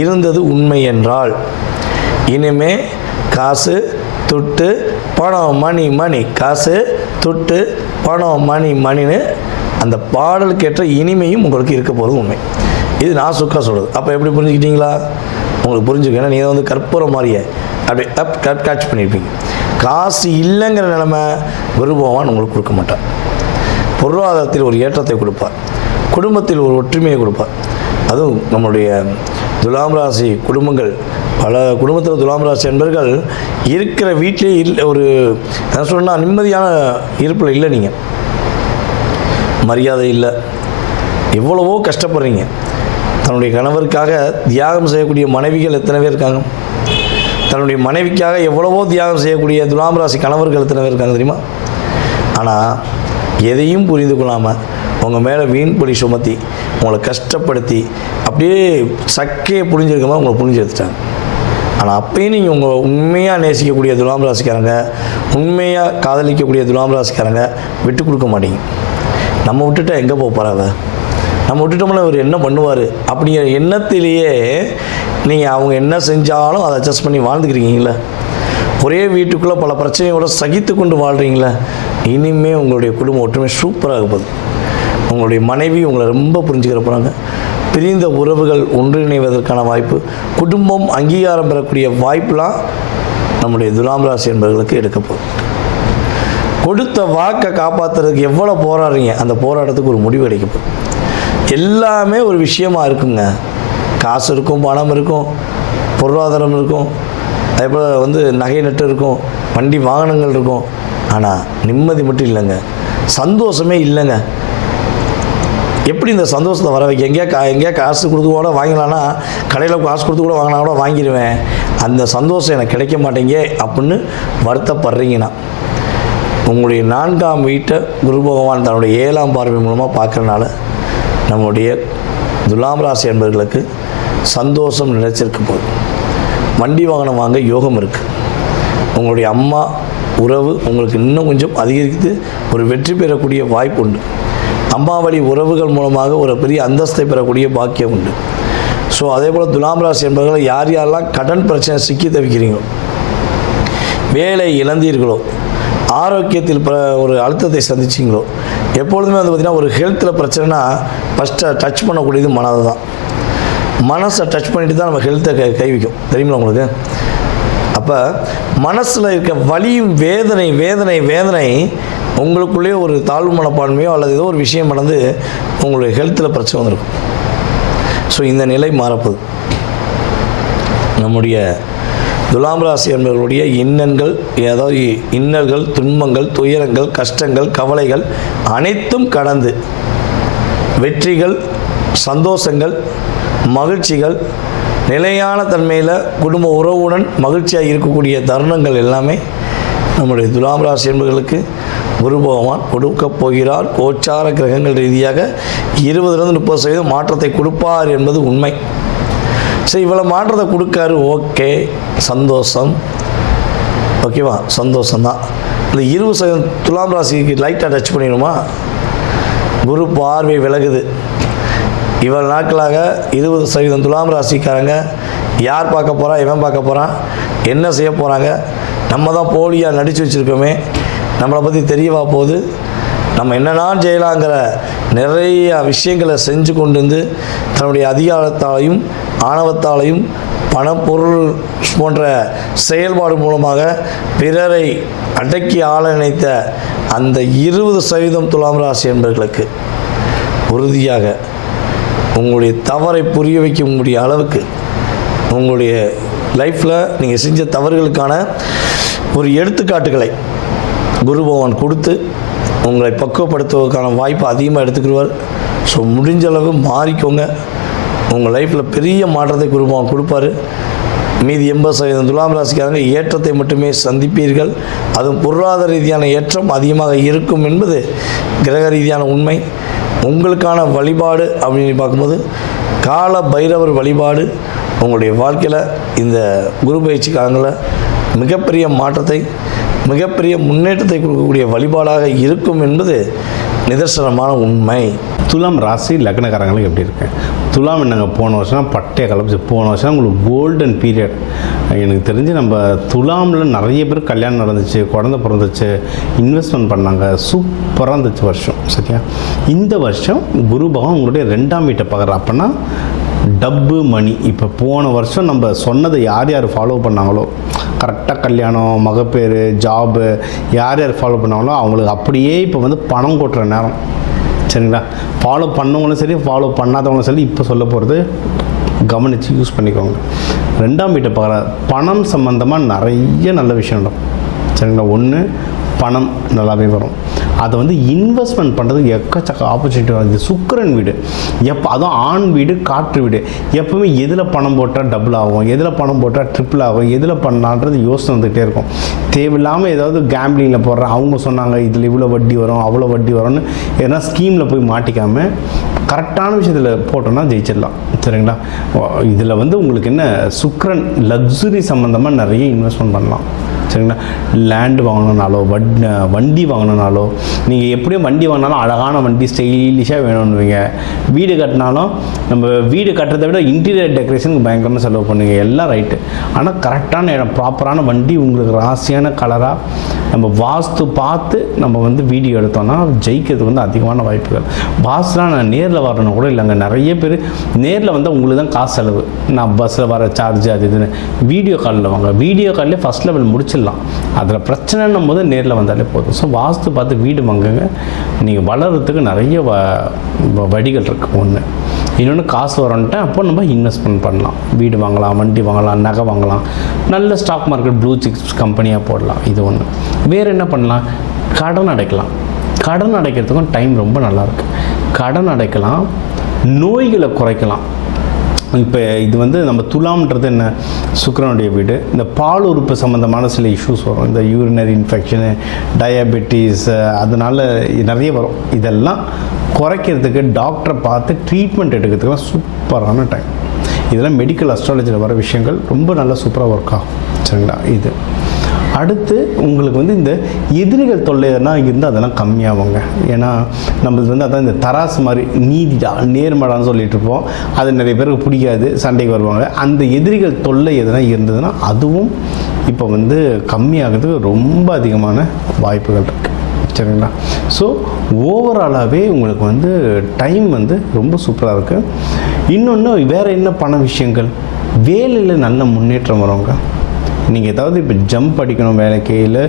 இருந்தது உண்மை என்றால் இனிமே காசு துட்டு பணம் மணி காசு துட்டு பணம் மணின்னு அந்த பாடலுக்கு ஏற்ற இனிமையும் உங்களுக்கு இருக்க போகிறது உண்மை. இது நான் சுக்கா சொல்கிறது. அப்போ எப்படி புரிஞ்சுக்கிட்டீங்களா? உங்களுக்கு புரிஞ்சுக்க, நீங்கள் கற்பூரம் மாதிரியே அப்படி கேட்ச் பண்ணியிருப்பீங்க. காசு இல்லைங்கிற நிலைமை குரு பகவான் உங்களுக்கு கொடுக்க மாட்டார். பொருளாதாரத்தில் ஒரு ஏற்றத்தை கொடுப்பார், குடும்பத்தில் ஒரு ஒற்றுமையை கொடுப்பார். அதுவும் நம்மளுடைய துலாம் ராசி குடும்பங்கள், பல குடும்பத்தில் துலாம் ராசி என்பர்கள் இருக்கிற வீட்டிலே இல்லை, ஒரு என்ன சொன்னால் நிம்மதியான இருப்பில் இல்லை. நீங்கள் மரியாதை இல்லை, எவ்வளவோ கஷ்டப்படுறீங்க. தன்னுடைய கணவருக்காக தியாகம் செய்யக்கூடிய மனைவிகள் எத்தனை பேர் இருக்காங்க? தன்னுடைய மனைவிக்காக எவ்வளவோ தியாகம் செய்யக்கூடிய துலாம் ராசி கணவர்கள் எத்தனை பேர் இருக்காங்க தெரியுமா? ஆனால் எதையும் புரிந்து கொள்ளாமல் உங்கள் மேலே வீண் பொடி சுமத்தி உங்களை கஷ்டப்படுத்தி அப்படியே சக்கையை புரிஞ்சிருக்கமா உங்களை புரிஞ்சு எடுத்துட்டாங்க. ஆனால் அப்பயும் நீங்கள் உங்களை உண்மையாக நேசிக்கக்கூடிய துலாம் ராசிக்காரங்க, உண்மையாக காதலிக்கக்கூடிய துலாம் ராசிக்காரங்க விட்டு கொடுக்க மாட்டீங்க. நம்ம விட்டுட்டா எங்கே போக போகிறாங்க, நம்ம விட்டுட்டோம்னா இவர் என்ன பண்ணுவார் அப்படிங்கிற எண்ணத்திலேயே நீங்கள் அவங்க என்ன செஞ்சாலும் அதை அட்ஜஸ்ட் பண்ணி வாழ்ந்துக்கிறீங்களா? ஒரே வீட்டுக்குள்ளே பல பிரச்சனையோட சகித்து கொண்டு வாழ்கிறீங்களா? இனிமேல் உங்களுடைய குடும்பம் ஒற்றுமை சூப்பராக போகுது. உங்களுடைய மனைவி உங்களை ரொம்ப புரிஞ்சுக்கிற போகிறாங்க. பிரிந்த உறவுகள் ஒன்றிணைவதற்கான வாய்ப்பு, குடும்பம் அங்கீகாரம் பெறக்கூடிய வாய்ப்புலாம் நம்முடைய துலாம் ராசி என்பவர்களுக்கு எடுக்க போகுது. கொடுத்த வாக்கை காப்பாற்றுறதுக்கு எவ்வளோ போராடுறீங்க, அந்த போராட்டத்துக்கு ஒரு முடிவு கிடைக்க போகுது. எல்லாமே ஒரு விஷயமா இருக்குங்க. காசு இருக்கும், பணம் இருக்கும், பொருளாதாரம் இருக்கும், அதே போல் நகை நட்டு இருக்கும், வண்டி வாகனங்கள் இருக்கும். ஆனால் நிம்மதி மட்டும் இல்லைங்க, சந்தோஷமே இல்லைங்க. எப்படி இந்த சந்தோஷத்தை வர வைக்க? எங்கேயா காசு கொடுத்து கூட வாங்கலான்னா, கடையில் காசு கொடுத்து கூட வாங்கினா கூட வாங்கிடுவேன், அந்த சந்தோஷம் எனக்கு கிடைக்க மாட்டேங்க அப்படின்னு வருத்தப்படுறீங்கன்னா, உங்களுடைய 4ஆம் வீட்டை குரு பகவான் தன்னுடைய 7ஆம் பார்வை மூலமாக பார்க்குறதுனால நம்முடைய துலாம் ராசி என்பவர்களுக்கு சந்தோஷம் நிலைச்சிருக்க போகுது. வண்டி வாகனம் வாங்க யோகம் இருக்குது. உங்களுடைய அம்மா உறவு உங்களுக்கு இன்னும் கொஞ்சம் அதிகரித்து ஒரு வெற்றி பெறக்கூடிய வாய்ப்பு உண்டு. அம்மா வழி உறவுகள் மூலமாக ஒரு பெரிய அந்தஸ்தை பெறக்கூடிய பாக்கியம் உண்டு. ஸோ அதே போல் துலாம் ராசி என்பவர்கள் யார் யாரெல்லாம் கடன் பிரச்சனை சிக்கி தவிக்கிறீங்களோ, வேலை இழந்தீர்களோ, ஆரோக்கியத்தில் ஒரு அழுத்தத்தை சந்திச்சிங்களோ, எப்பொழுதுமே பார்த்திங்கன்னா ஒரு ஹெல்த்தில் பிரச்சனைனா ஃபஸ்ட்டு டச் பண்ணக்கூடியது மனதை தான். மனசை டச் பண்ணிட்டு தான் நம்ம ஹெல்த்தை கை வைக்கும், தெரியுங்களா உங்களுக்கு? அப்போ மனசில் இருக்க வலியும் வேதனை வேதனை வேதனை உங்களுக்குள்ளேயே ஒரு தாழ்வு மனப்பான்மையோ அல்லது ஏதோ ஒரு விஷயம் நடந்து உங்களுடைய ஹெல்த்தில் பிரச்சனை வந்திருக்கும். ஸோ இந்த நிலை மாறப்போகுது. நம்முடைய துலாம் ராசி என்பவர்களுடைய இன்னல்கள், அதாவது இன்னல்கள், துன்பங்கள், துயரங்கள், கஷ்டங்கள், கவலைகள் அனைத்தும் கடந்து வெற்றிகள், சந்தோஷங்கள், மகிழ்ச்சிகள், நிலையான தன்மையில் குடும்ப உறவுடன் மகிழ்ச்சியாக இருக்கக்கூடிய தருணங்கள் எல்லாமே நம்முடைய துலாம் ராசி என்பவர்களுக்கு குரு பகவான் கொடுக்கப் போகிறார். கோச்சார கிரகங்கள் ரீதியாக 20-30% மாற்றத்தை கொடுப்பார் என்பது உண்மை. சரி, இவ்வளோ மாற்றத்தை கொடுக்காரு, ஓகே, சந்தோஷம், ஓகேவா, சந்தோஷம்தான். இந்த 20% துலாம் ராசிக்கு லைட்டாக டச் பண்ணிடுமா? குரு பார்வை விலகுது. இவ்வளோ நாட்களாக 20% துலாம் ராசிக்காரங்க யார் பார்க்க போகிறா, இவன் பார்க்க போகிறான், என்ன செய்ய போகிறாங்க, நம்ம தான் போலியாக நடித்து வச்சுருக்கோமே, நம்மளை பற்றி தெரியவா போகுது, நம்ம என்னெல்லாம் செய்யலாங்கிற நிறைய விஷயங்களை செஞ்சு கொண்டு வந்து தன்னுடைய அதிகாரத்தாலையும் ஆணவத்தாலையும் பணப்பொருள் போன்ற செயல்பாடு மூலமாக பிறரை அடக்கி ஆள நினைத்த அந்த 20% துலாம் ராசி என்பவர்களுக்கு உறுதியாக உங்களுடைய தவறை புரிய வைக்க முடிய அளவுக்கு உங்களுடைய லைஃப்பில் நீங்கள் செஞ்ச தவறுகளுக்கான ஒரு எடுத்துக்காட்டுகளை குரு பகவான் கொடுத்து உங்களை பக்குவப்படுத்துவதற்கான வாய்ப்பு அதிகமாக எடுத்துக்கிடுவார். ஸோ முடிஞ்ச அளவு மாறிக்கோங்க. உங்கள் லைஃப்பில் பெரிய மாற்றத்தை குரு பகவான் கொடுப்பார். மீதி 80% துலாம் ராசிக்காரங்க ஏற்றத்தை மட்டுமே சந்திப்பீர்கள். அதுவும் பொருளாதார ரீதியான ஏற்றம் அதிகமாக இருக்கும் என்பது கிரக ரீதியான உண்மை. உங்களுக்கான வழிபாடு அப்படின்னு பார்க்கும்போது கால பைரவர் வழிபாடு உங்களுடைய வாழ்க்கையில் இந்த குரு பயிற்சி காலங்களில் மிகப்பெரிய மாற்றத்தை, மிகப்பெரிய முன்னேற்றத்தை கொடுக்கக்கூடிய வழிபாடாக இருக்கும் என்பது நிதர்சனமான உண்மை. துலாம் ராசி லக்னக்காரங்களுக்கு எப்படி இருக்கு? துலாம் என்னங்க போன வருஷம் பட்டைய கலப்பிச்சு, போன வருஷம் உங்களுக்கு கோல்டன் பீரியட். எனக்கு தெரிஞ்சு நம்ம துலாமில் நிறைய பேர் கல்யாணம் நடந்துச்சு, குழந்தை பிறந்துச்சு, இன்வெஸ்ட்மெண்ட் பண்ணாங்க, சூப்பராக இருந்துச்சு வருஷம். சரியா? இந்த வருஷம் குரு பகவான் உங்களுடைய 2ஆம் வீட்டை பார்க்குற, அப்போனா டப்பு மணி. இப்போ போன வருஷம் நம்ம சொன்னதை யார் யார் ஃபாலோ பண்ணாங்களோ, கரெக்டாக கல்யாணம், மகப்பேறு, ஜாபு யார் யார் ஃபாலோ பண்ணாங்களோ அவங்களுக்கு அப்படியே இப்போ பணம் கொட்டுற நேரம். சரிங்களா? ஃபாலோ பண்ணவங்களும் சரி, ஃபாலோ பண்ணாதவங்களும் சரி, இப்போ சொல்ல போகிறது கவனித்து யூஸ் பண்ணிக்கோங்க. 2ஆம் வீட்டை பார்க்குற பணம் சம்மந்தமாக நிறைய நல்ல விஷயம் நடக்கும். சரிங்களா? ஒன்று, பணம் நல்லாவே வரும். அதை வந்து இன்வெஸ்ட்மெண்ட் பண்ணுறதுக்கு எக்கச்சக்க ஆப்பர்ச்சுனிட்டி வருது. சுக்கிரன் வீடு எப்போ, அதுவும் ஆண் வீடு, காற்று வீடு, எப்போவுமே எதில் பணம் போட்டால் டபுள் ஆகும், எதில் பணம் போட்டால் ட்ரிபிள் ஆகும், எதில் பண்ணலான்றது யோசனை வந்துகிட்டே இருக்கும். தேவையில்லாமல் ஏதாவது கேம்பிளிங்கில் போடுறேன், அவங்க சொன்னாங்க இதில் இவ்வளோ வட்டி வரும் அவ்வளோ வட்டி வரும்னு எதனா ஸ்கீமில் போய் மாட்டிக்காமல் கரெக்டான விஷயத்தில் போட்டோன்னா ஜெயிச்சிடலாம். சரிங்களா? இதில் வந்து உங்களுக்கு என்ன, சுக்கிரன் லக்ஸுரி சம்மந்தமாக நிறைய இன்வெஸ்ட்மெண்ட் பண்ணலாம். சரிங்களா? லேண்டு வாங்கணுன்னாலோ வண்டி வாங்கணுன்னாலோ, நீங்கள் எப்படியும் வண்டி வாங்கினாலும் அழகான வண்டி ஸ்டைலிஷாக வேணும்னுவீங்க. வீடு கட்டினாலும் நம்ம வீடு கட்டுறதை விட இன்டீரியர் டெக்கரேஷனுக்கு பயங்கரமாக செலவு பண்ணுவீங்க. எல்லாம் ரைட்டு. ஆனால் கரெக்டான இடம், ப்ராப்பரான வண்டி, உங்களுக்கு ராசியான கலராக நம்ம வாஸ்து பார்த்து நம்ம வந்து வீடியோ எடுத்தோம்னா ஜெயிக்கிறதுக்கு வந்து அதிகமான வாய்ப்புகள். வாஸ்துலாம் நான் நேரில் வரணும் கூட இல்லைங்க. நிறைய பேர் நேரில் வந்தால் உங்களுக்கு தான் காசு செலவு. நான் பஸ்ஸில் வர சார்ஜ் அது இதுன்னு. வீடியோ காலில் வாங்க. வீடியோ காலிலே ஃபஸ்ட் லெவல் முடிச்சிடலாம். அதில் பிரச்சனைன்னும் போது நேரில் வந்தாலே போதும். ஸோ வாஸ்து பார்த்து வீடு வாங்குங்க. நீங்கள் வளர்கிறதுக்கு நிறைய வழிகள் இருக்குது. ஒன்று. இன்னொன்று, காசு வரன்ட்டு அப்போ நம்ம இன்வெஸ்ட்மெண்ட் பண்ணலாம். வீடு வாங்கலாம், வண்டி வாங்கலாம், நகை வாங்கலாம், நல்ல ஸ்டாக் மார்க்கெட் ப்ளூ சிப்ஸ் கம்பெனியாக போடலாம். இது ஒன்று. வேறு என்ன பண்ணலாம்? கடன் அடைக்கலாம். கடன் அடைக்கிறதுக்கும் டைம் ரொம்ப நல்லாயிருக்கு. கடன் அடைக்கலாம், நோய்களை குறைக்கலாம். இப்போ இது வந்து நம்ம துலாம்ன்றது என்ன, சுக்கிரனுடைய வீடு. இந்த பால் உறுப்பு சம்மந்தமான சில இஷ்யூஸ் வரும். இந்த யூரினரி இன்ஃபெக்ஷனு, டயபெட்டிஸ், அதனால் நிறைய வரும். இதெல்லாம் குறைக்கிறதுக்கு டாக்டரை பார்த்து ட்ரீட்மெண்ட் எடுக்கிறதுக்குலாம் சூப்பரான டைம். இதெல்லாம் மெடிக்கல் அஸ்ட்ராலஜியில் வர விஷயங்கள் ரொம்ப நல்லா சூப்பராக ஒர்க் ஆகும். சரிங்களா? இது அடுத்து உங்களுக்கு வந்து இந்த எதிரிகள் தொல்லை எதனா இருந்தால் அதெல்லாம் கம்மியாகுங்க. ஏன்னா நம்மளுக்கு வந்து அதான் இந்த தராசு மாதிரி நீதிடா நேர்மடான்னு சொல்லிட்டு இருப்போம். அது நிறைய பேருக்கு பிடிக்காது, சண்டைக்கு வருவாங்க. அந்த எதிரிகள் தொல்லை எதனா இருந்ததுன்னா அதுவும் இப்போ வந்து கம்மியாகிறதுக்கு ரொம்ப அதிகமான வாய்ப்புகள் இருக்குது. சரிங்களா? ஸோ ஓவராலாகவே உங்களுக்கு வந்து டைம் வந்து ரொம்ப சூப்பராக இருக்குது. இன்னொன்று, வேறு என்ன பண விஷயங்கள், வேலையில் நல்ல முன்னேற்றம் வருவாங்க. நீங்கள் ஏதாவது இப்போ ஜம்ப் அடிக்கணும் வேலைக்கு, இல்லை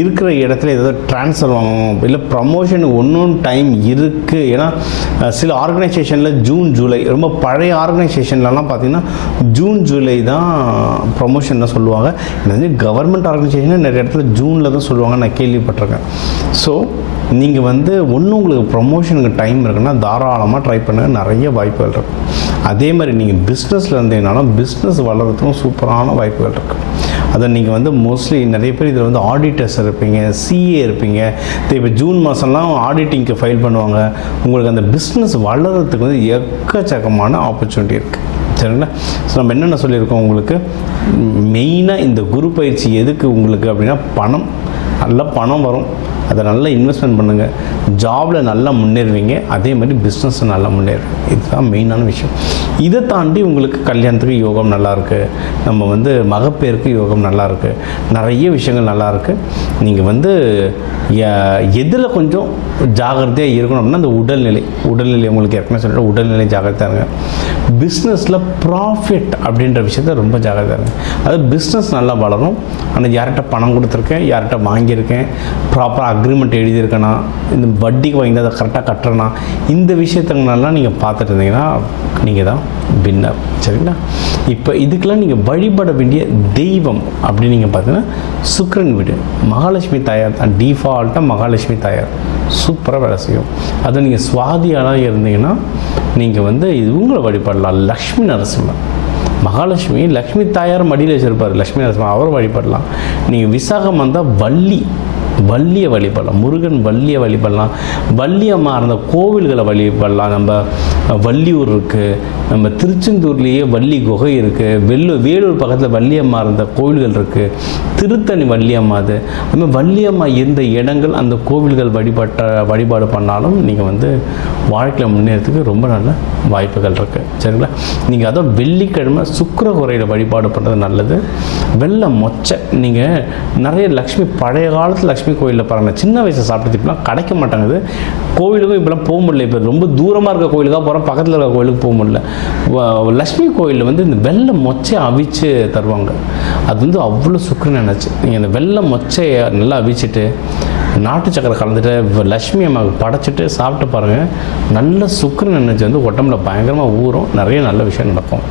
இருக்கிற இடத்துல ஏதாவது ட்ரான்ஸ்ஃபர் வாங்கணும், இல்லை ப்ரமோஷனுக்கு ஒன்றும் டைம் இருக்குது. ஏன்னா சில ஆர்கனைசேஷனில் ஜூன் ஜூலை, ரொம்ப பழைய ஆர்கனைசேஷன்லலாம் பார்த்திங்கன்னா ஜூன் ஜூலை தான் ப்ரமோஷன்லாம் சொல்லுவாங்க. இது வந்து கவர்மெண்ட் ஆர்கனைசேஷனில் நிறைய இடத்துல ஜூனில் தான் சொல்லுவாங்க, நான் கேள்விப்பட்டிருக்கேன். ஸோ நீங்கள் வந்து ஒன்று உங்களுக்கு ப்ரொமோஷனுக்கு டைம் இருக்குன்னா தாராளமாக ட்ரை பண்ணுங்கள், நிறைய வாய்ப்புகள் இருக்குது. அதே மாதிரி நீங்கள் பிஸ்னஸில் இருந்தீங்கனாலும் பிஸ்னஸ் வளர்கிறதுக்கும் சூப்பரான வாய்ப்புகள் இருக்குது. அதை நீங்கள் வந்து மோஸ்ட்லி நிறைய பேர் இதில் வந்து ஆடிட்டர்ஸ் இருப்பீங்க, சிஏ இருப்பீங்க. இப்போ ஜூன் மாதம்லாம் ஆடிட்டிங்க்கு ஃபைல் பண்ணுவாங்க. உங்களுக்கு அந்த பிஸ்னஸ் வளர்கிறதுக்கு வந்து எக்கச்சக்கமான ஆப்பர்ச்சுனிட்டி இருக்குது. சரிங்களா? ஸோ நம்ம என்னென்ன சொல்லியிருக்கோம் உங்களுக்கு, மெயினாக இந்த குரு பயிற்சி எதுக்கு உங்களுக்கு அப்படின்னா, பணம், நல்ல பணம் வரும், அதை நல்லா இன்வெஸ்ட்மெண்ட் பண்ணுங்கள், ஜாபில் நல்லா முன்னேறுவீங்க, அதே மாதிரி பிஸ்னஸில் நல்லா முன்னேறுவீங்க. இதுதான் மெயினான விஷயம். இதை தாண்டி உங்களுக்கு கல்யாணத்துக்கு யோகம் நல்லாயிருக்கு, நம்ம வந்து மகப்பேருக்கு யோகம் நல்லாயிருக்கு, நிறைய விஷயங்கள் நல்லாயிருக்கு. நீங்கள் வந்து எதில் கொஞ்சம் ஜாகிரதையாக இருக்கணும் அப்படின்னா அந்த உடல்நிலை உங்களுக்கு ஏற்கனவே சொல்லிட்டு உடல்நிலை ஜாகிரதையாக இருங்க. பிஸ்னஸில் ப்ராஃபிட் அப்படின்ற விஷயத்த ரொம்ப ஜாகிரதையாக இருங்க. அதாவது பிஸ்னஸ் நல்லா வளரும். ஆனால் யார்கிட்ட பணம் கொடுத்துருக்கேன், யார்கிட்ட வாங்கியிருக்கேன், ப்ராப்பராக அக்ரிமெண்ட் எழுதியிருக்கேனா, இந்த வட்டிக்கு வாங்கி அதை கரெக்டாக கட்டுறேன்னா, இந்த விஷயத்துங்களெல்லாம் நீங்கள் பார்த்துட்டு இருந்தீங்கன்னா நீங்கள் தான் வின்னர். சரிங்களா? இப்போ இதுக்கெல்லாம் நீங்கள் வழிபட வேண்டிய தெய்வம் அப்படின்னு நீங்கள் பார்த்தீங்கன்னா சுக்கிரன் வீடு, மகாலட்சுமி தாயார் தான். டிஃபால்ட்டாக மகாலட்சுமி தாயார் சூப்பராக வேலை செய்யும். அது நீங்கள் சுவாதியாளாக இருந்தீங்கன்னா நீங்கள் வந்து இவங்களை வழிபடலாம். லக்ஷ்மி நரசிம்மர், மகாலட்சுமி லக்ஷ்மி தாயார் மடியில் வச்சுருப்பார், லக்ஷ்மி நரசிம்மர் அவர் வழிபடலாம். நீங்கள் விசாகம் வந்தால் வள்ளியை வழிபடலாம், முருகன் வள்ளியை வழிபடலாம், வள்ளியம்மா இருந்த கோவில்களை வழிபடலாம். நம்ம வள்ளியூர் இருக்குது, நம்ம திருச்செந்தூர்லேயே வள்ளி குகை இருக்குது, வேலூர் பக்கத்தில் வள்ளியம்மா இருந்த கோவில்கள் இருக்குது, திருத்தணி வள்ளியம்மா. அது நம்ம வள்ளியம்மா இருந்த இடங்கள், அந்த கோவில்கள் வழிபாடு பண்ணாலும் நீங்கள் வந்து வாழ்க்கையில் முன்னேறதுக்கு ரொம்ப நல்ல வாய்ப்புகள் இருக்குது. சரிங்களா? நீங்கள் அதுவும் வெள்ளிக்கிழமை சுக்கிர குறையில் வழிபாடு பண்ணுறது நல்லது. வெள்ளை மொச்சை, நீங்கள் நிறைய லக்ஷ்மி, பழைய காலத்தில் லக்ஷ்மி கோயிலில் பாருங்கள், சின்ன வயசில் சாப்பிட்டு இப்போலாம் கிடைக்க மாட்டாங்குது. கோவிலுக்கும் இப்போலாம் போக முடியல. இப்போ ரொம்ப தூரமாக இருக்க கோயிலுக்காக போகிறோம், பக்கத்தில் இருக்க கோயிலுக்கு போக முடியல. லக்ஷ்மி கோயிலில் வந்து இந்த வெள்ளை மொச்சையை அவிச்சு தருவாங்க. அது வந்து அவ்வளோ சுக்கிரன் நினச்சி நீங்கள் இந்த வெள்ளை மொச்சையை நல்லா அவிச்சிட்டு நாட்டு சக்கரை கலந்துட்டு லக்ஷ்மி அம்மாவுக்கு படைச்சிட்டு சாப்பிட்டு பாருங்கள், நல்ல சுக்கிரன் நினச்சி வந்து உடம்புல பயங்கரமாக ஊறும், நிறைய நல்ல விஷயம் நடக்கும்.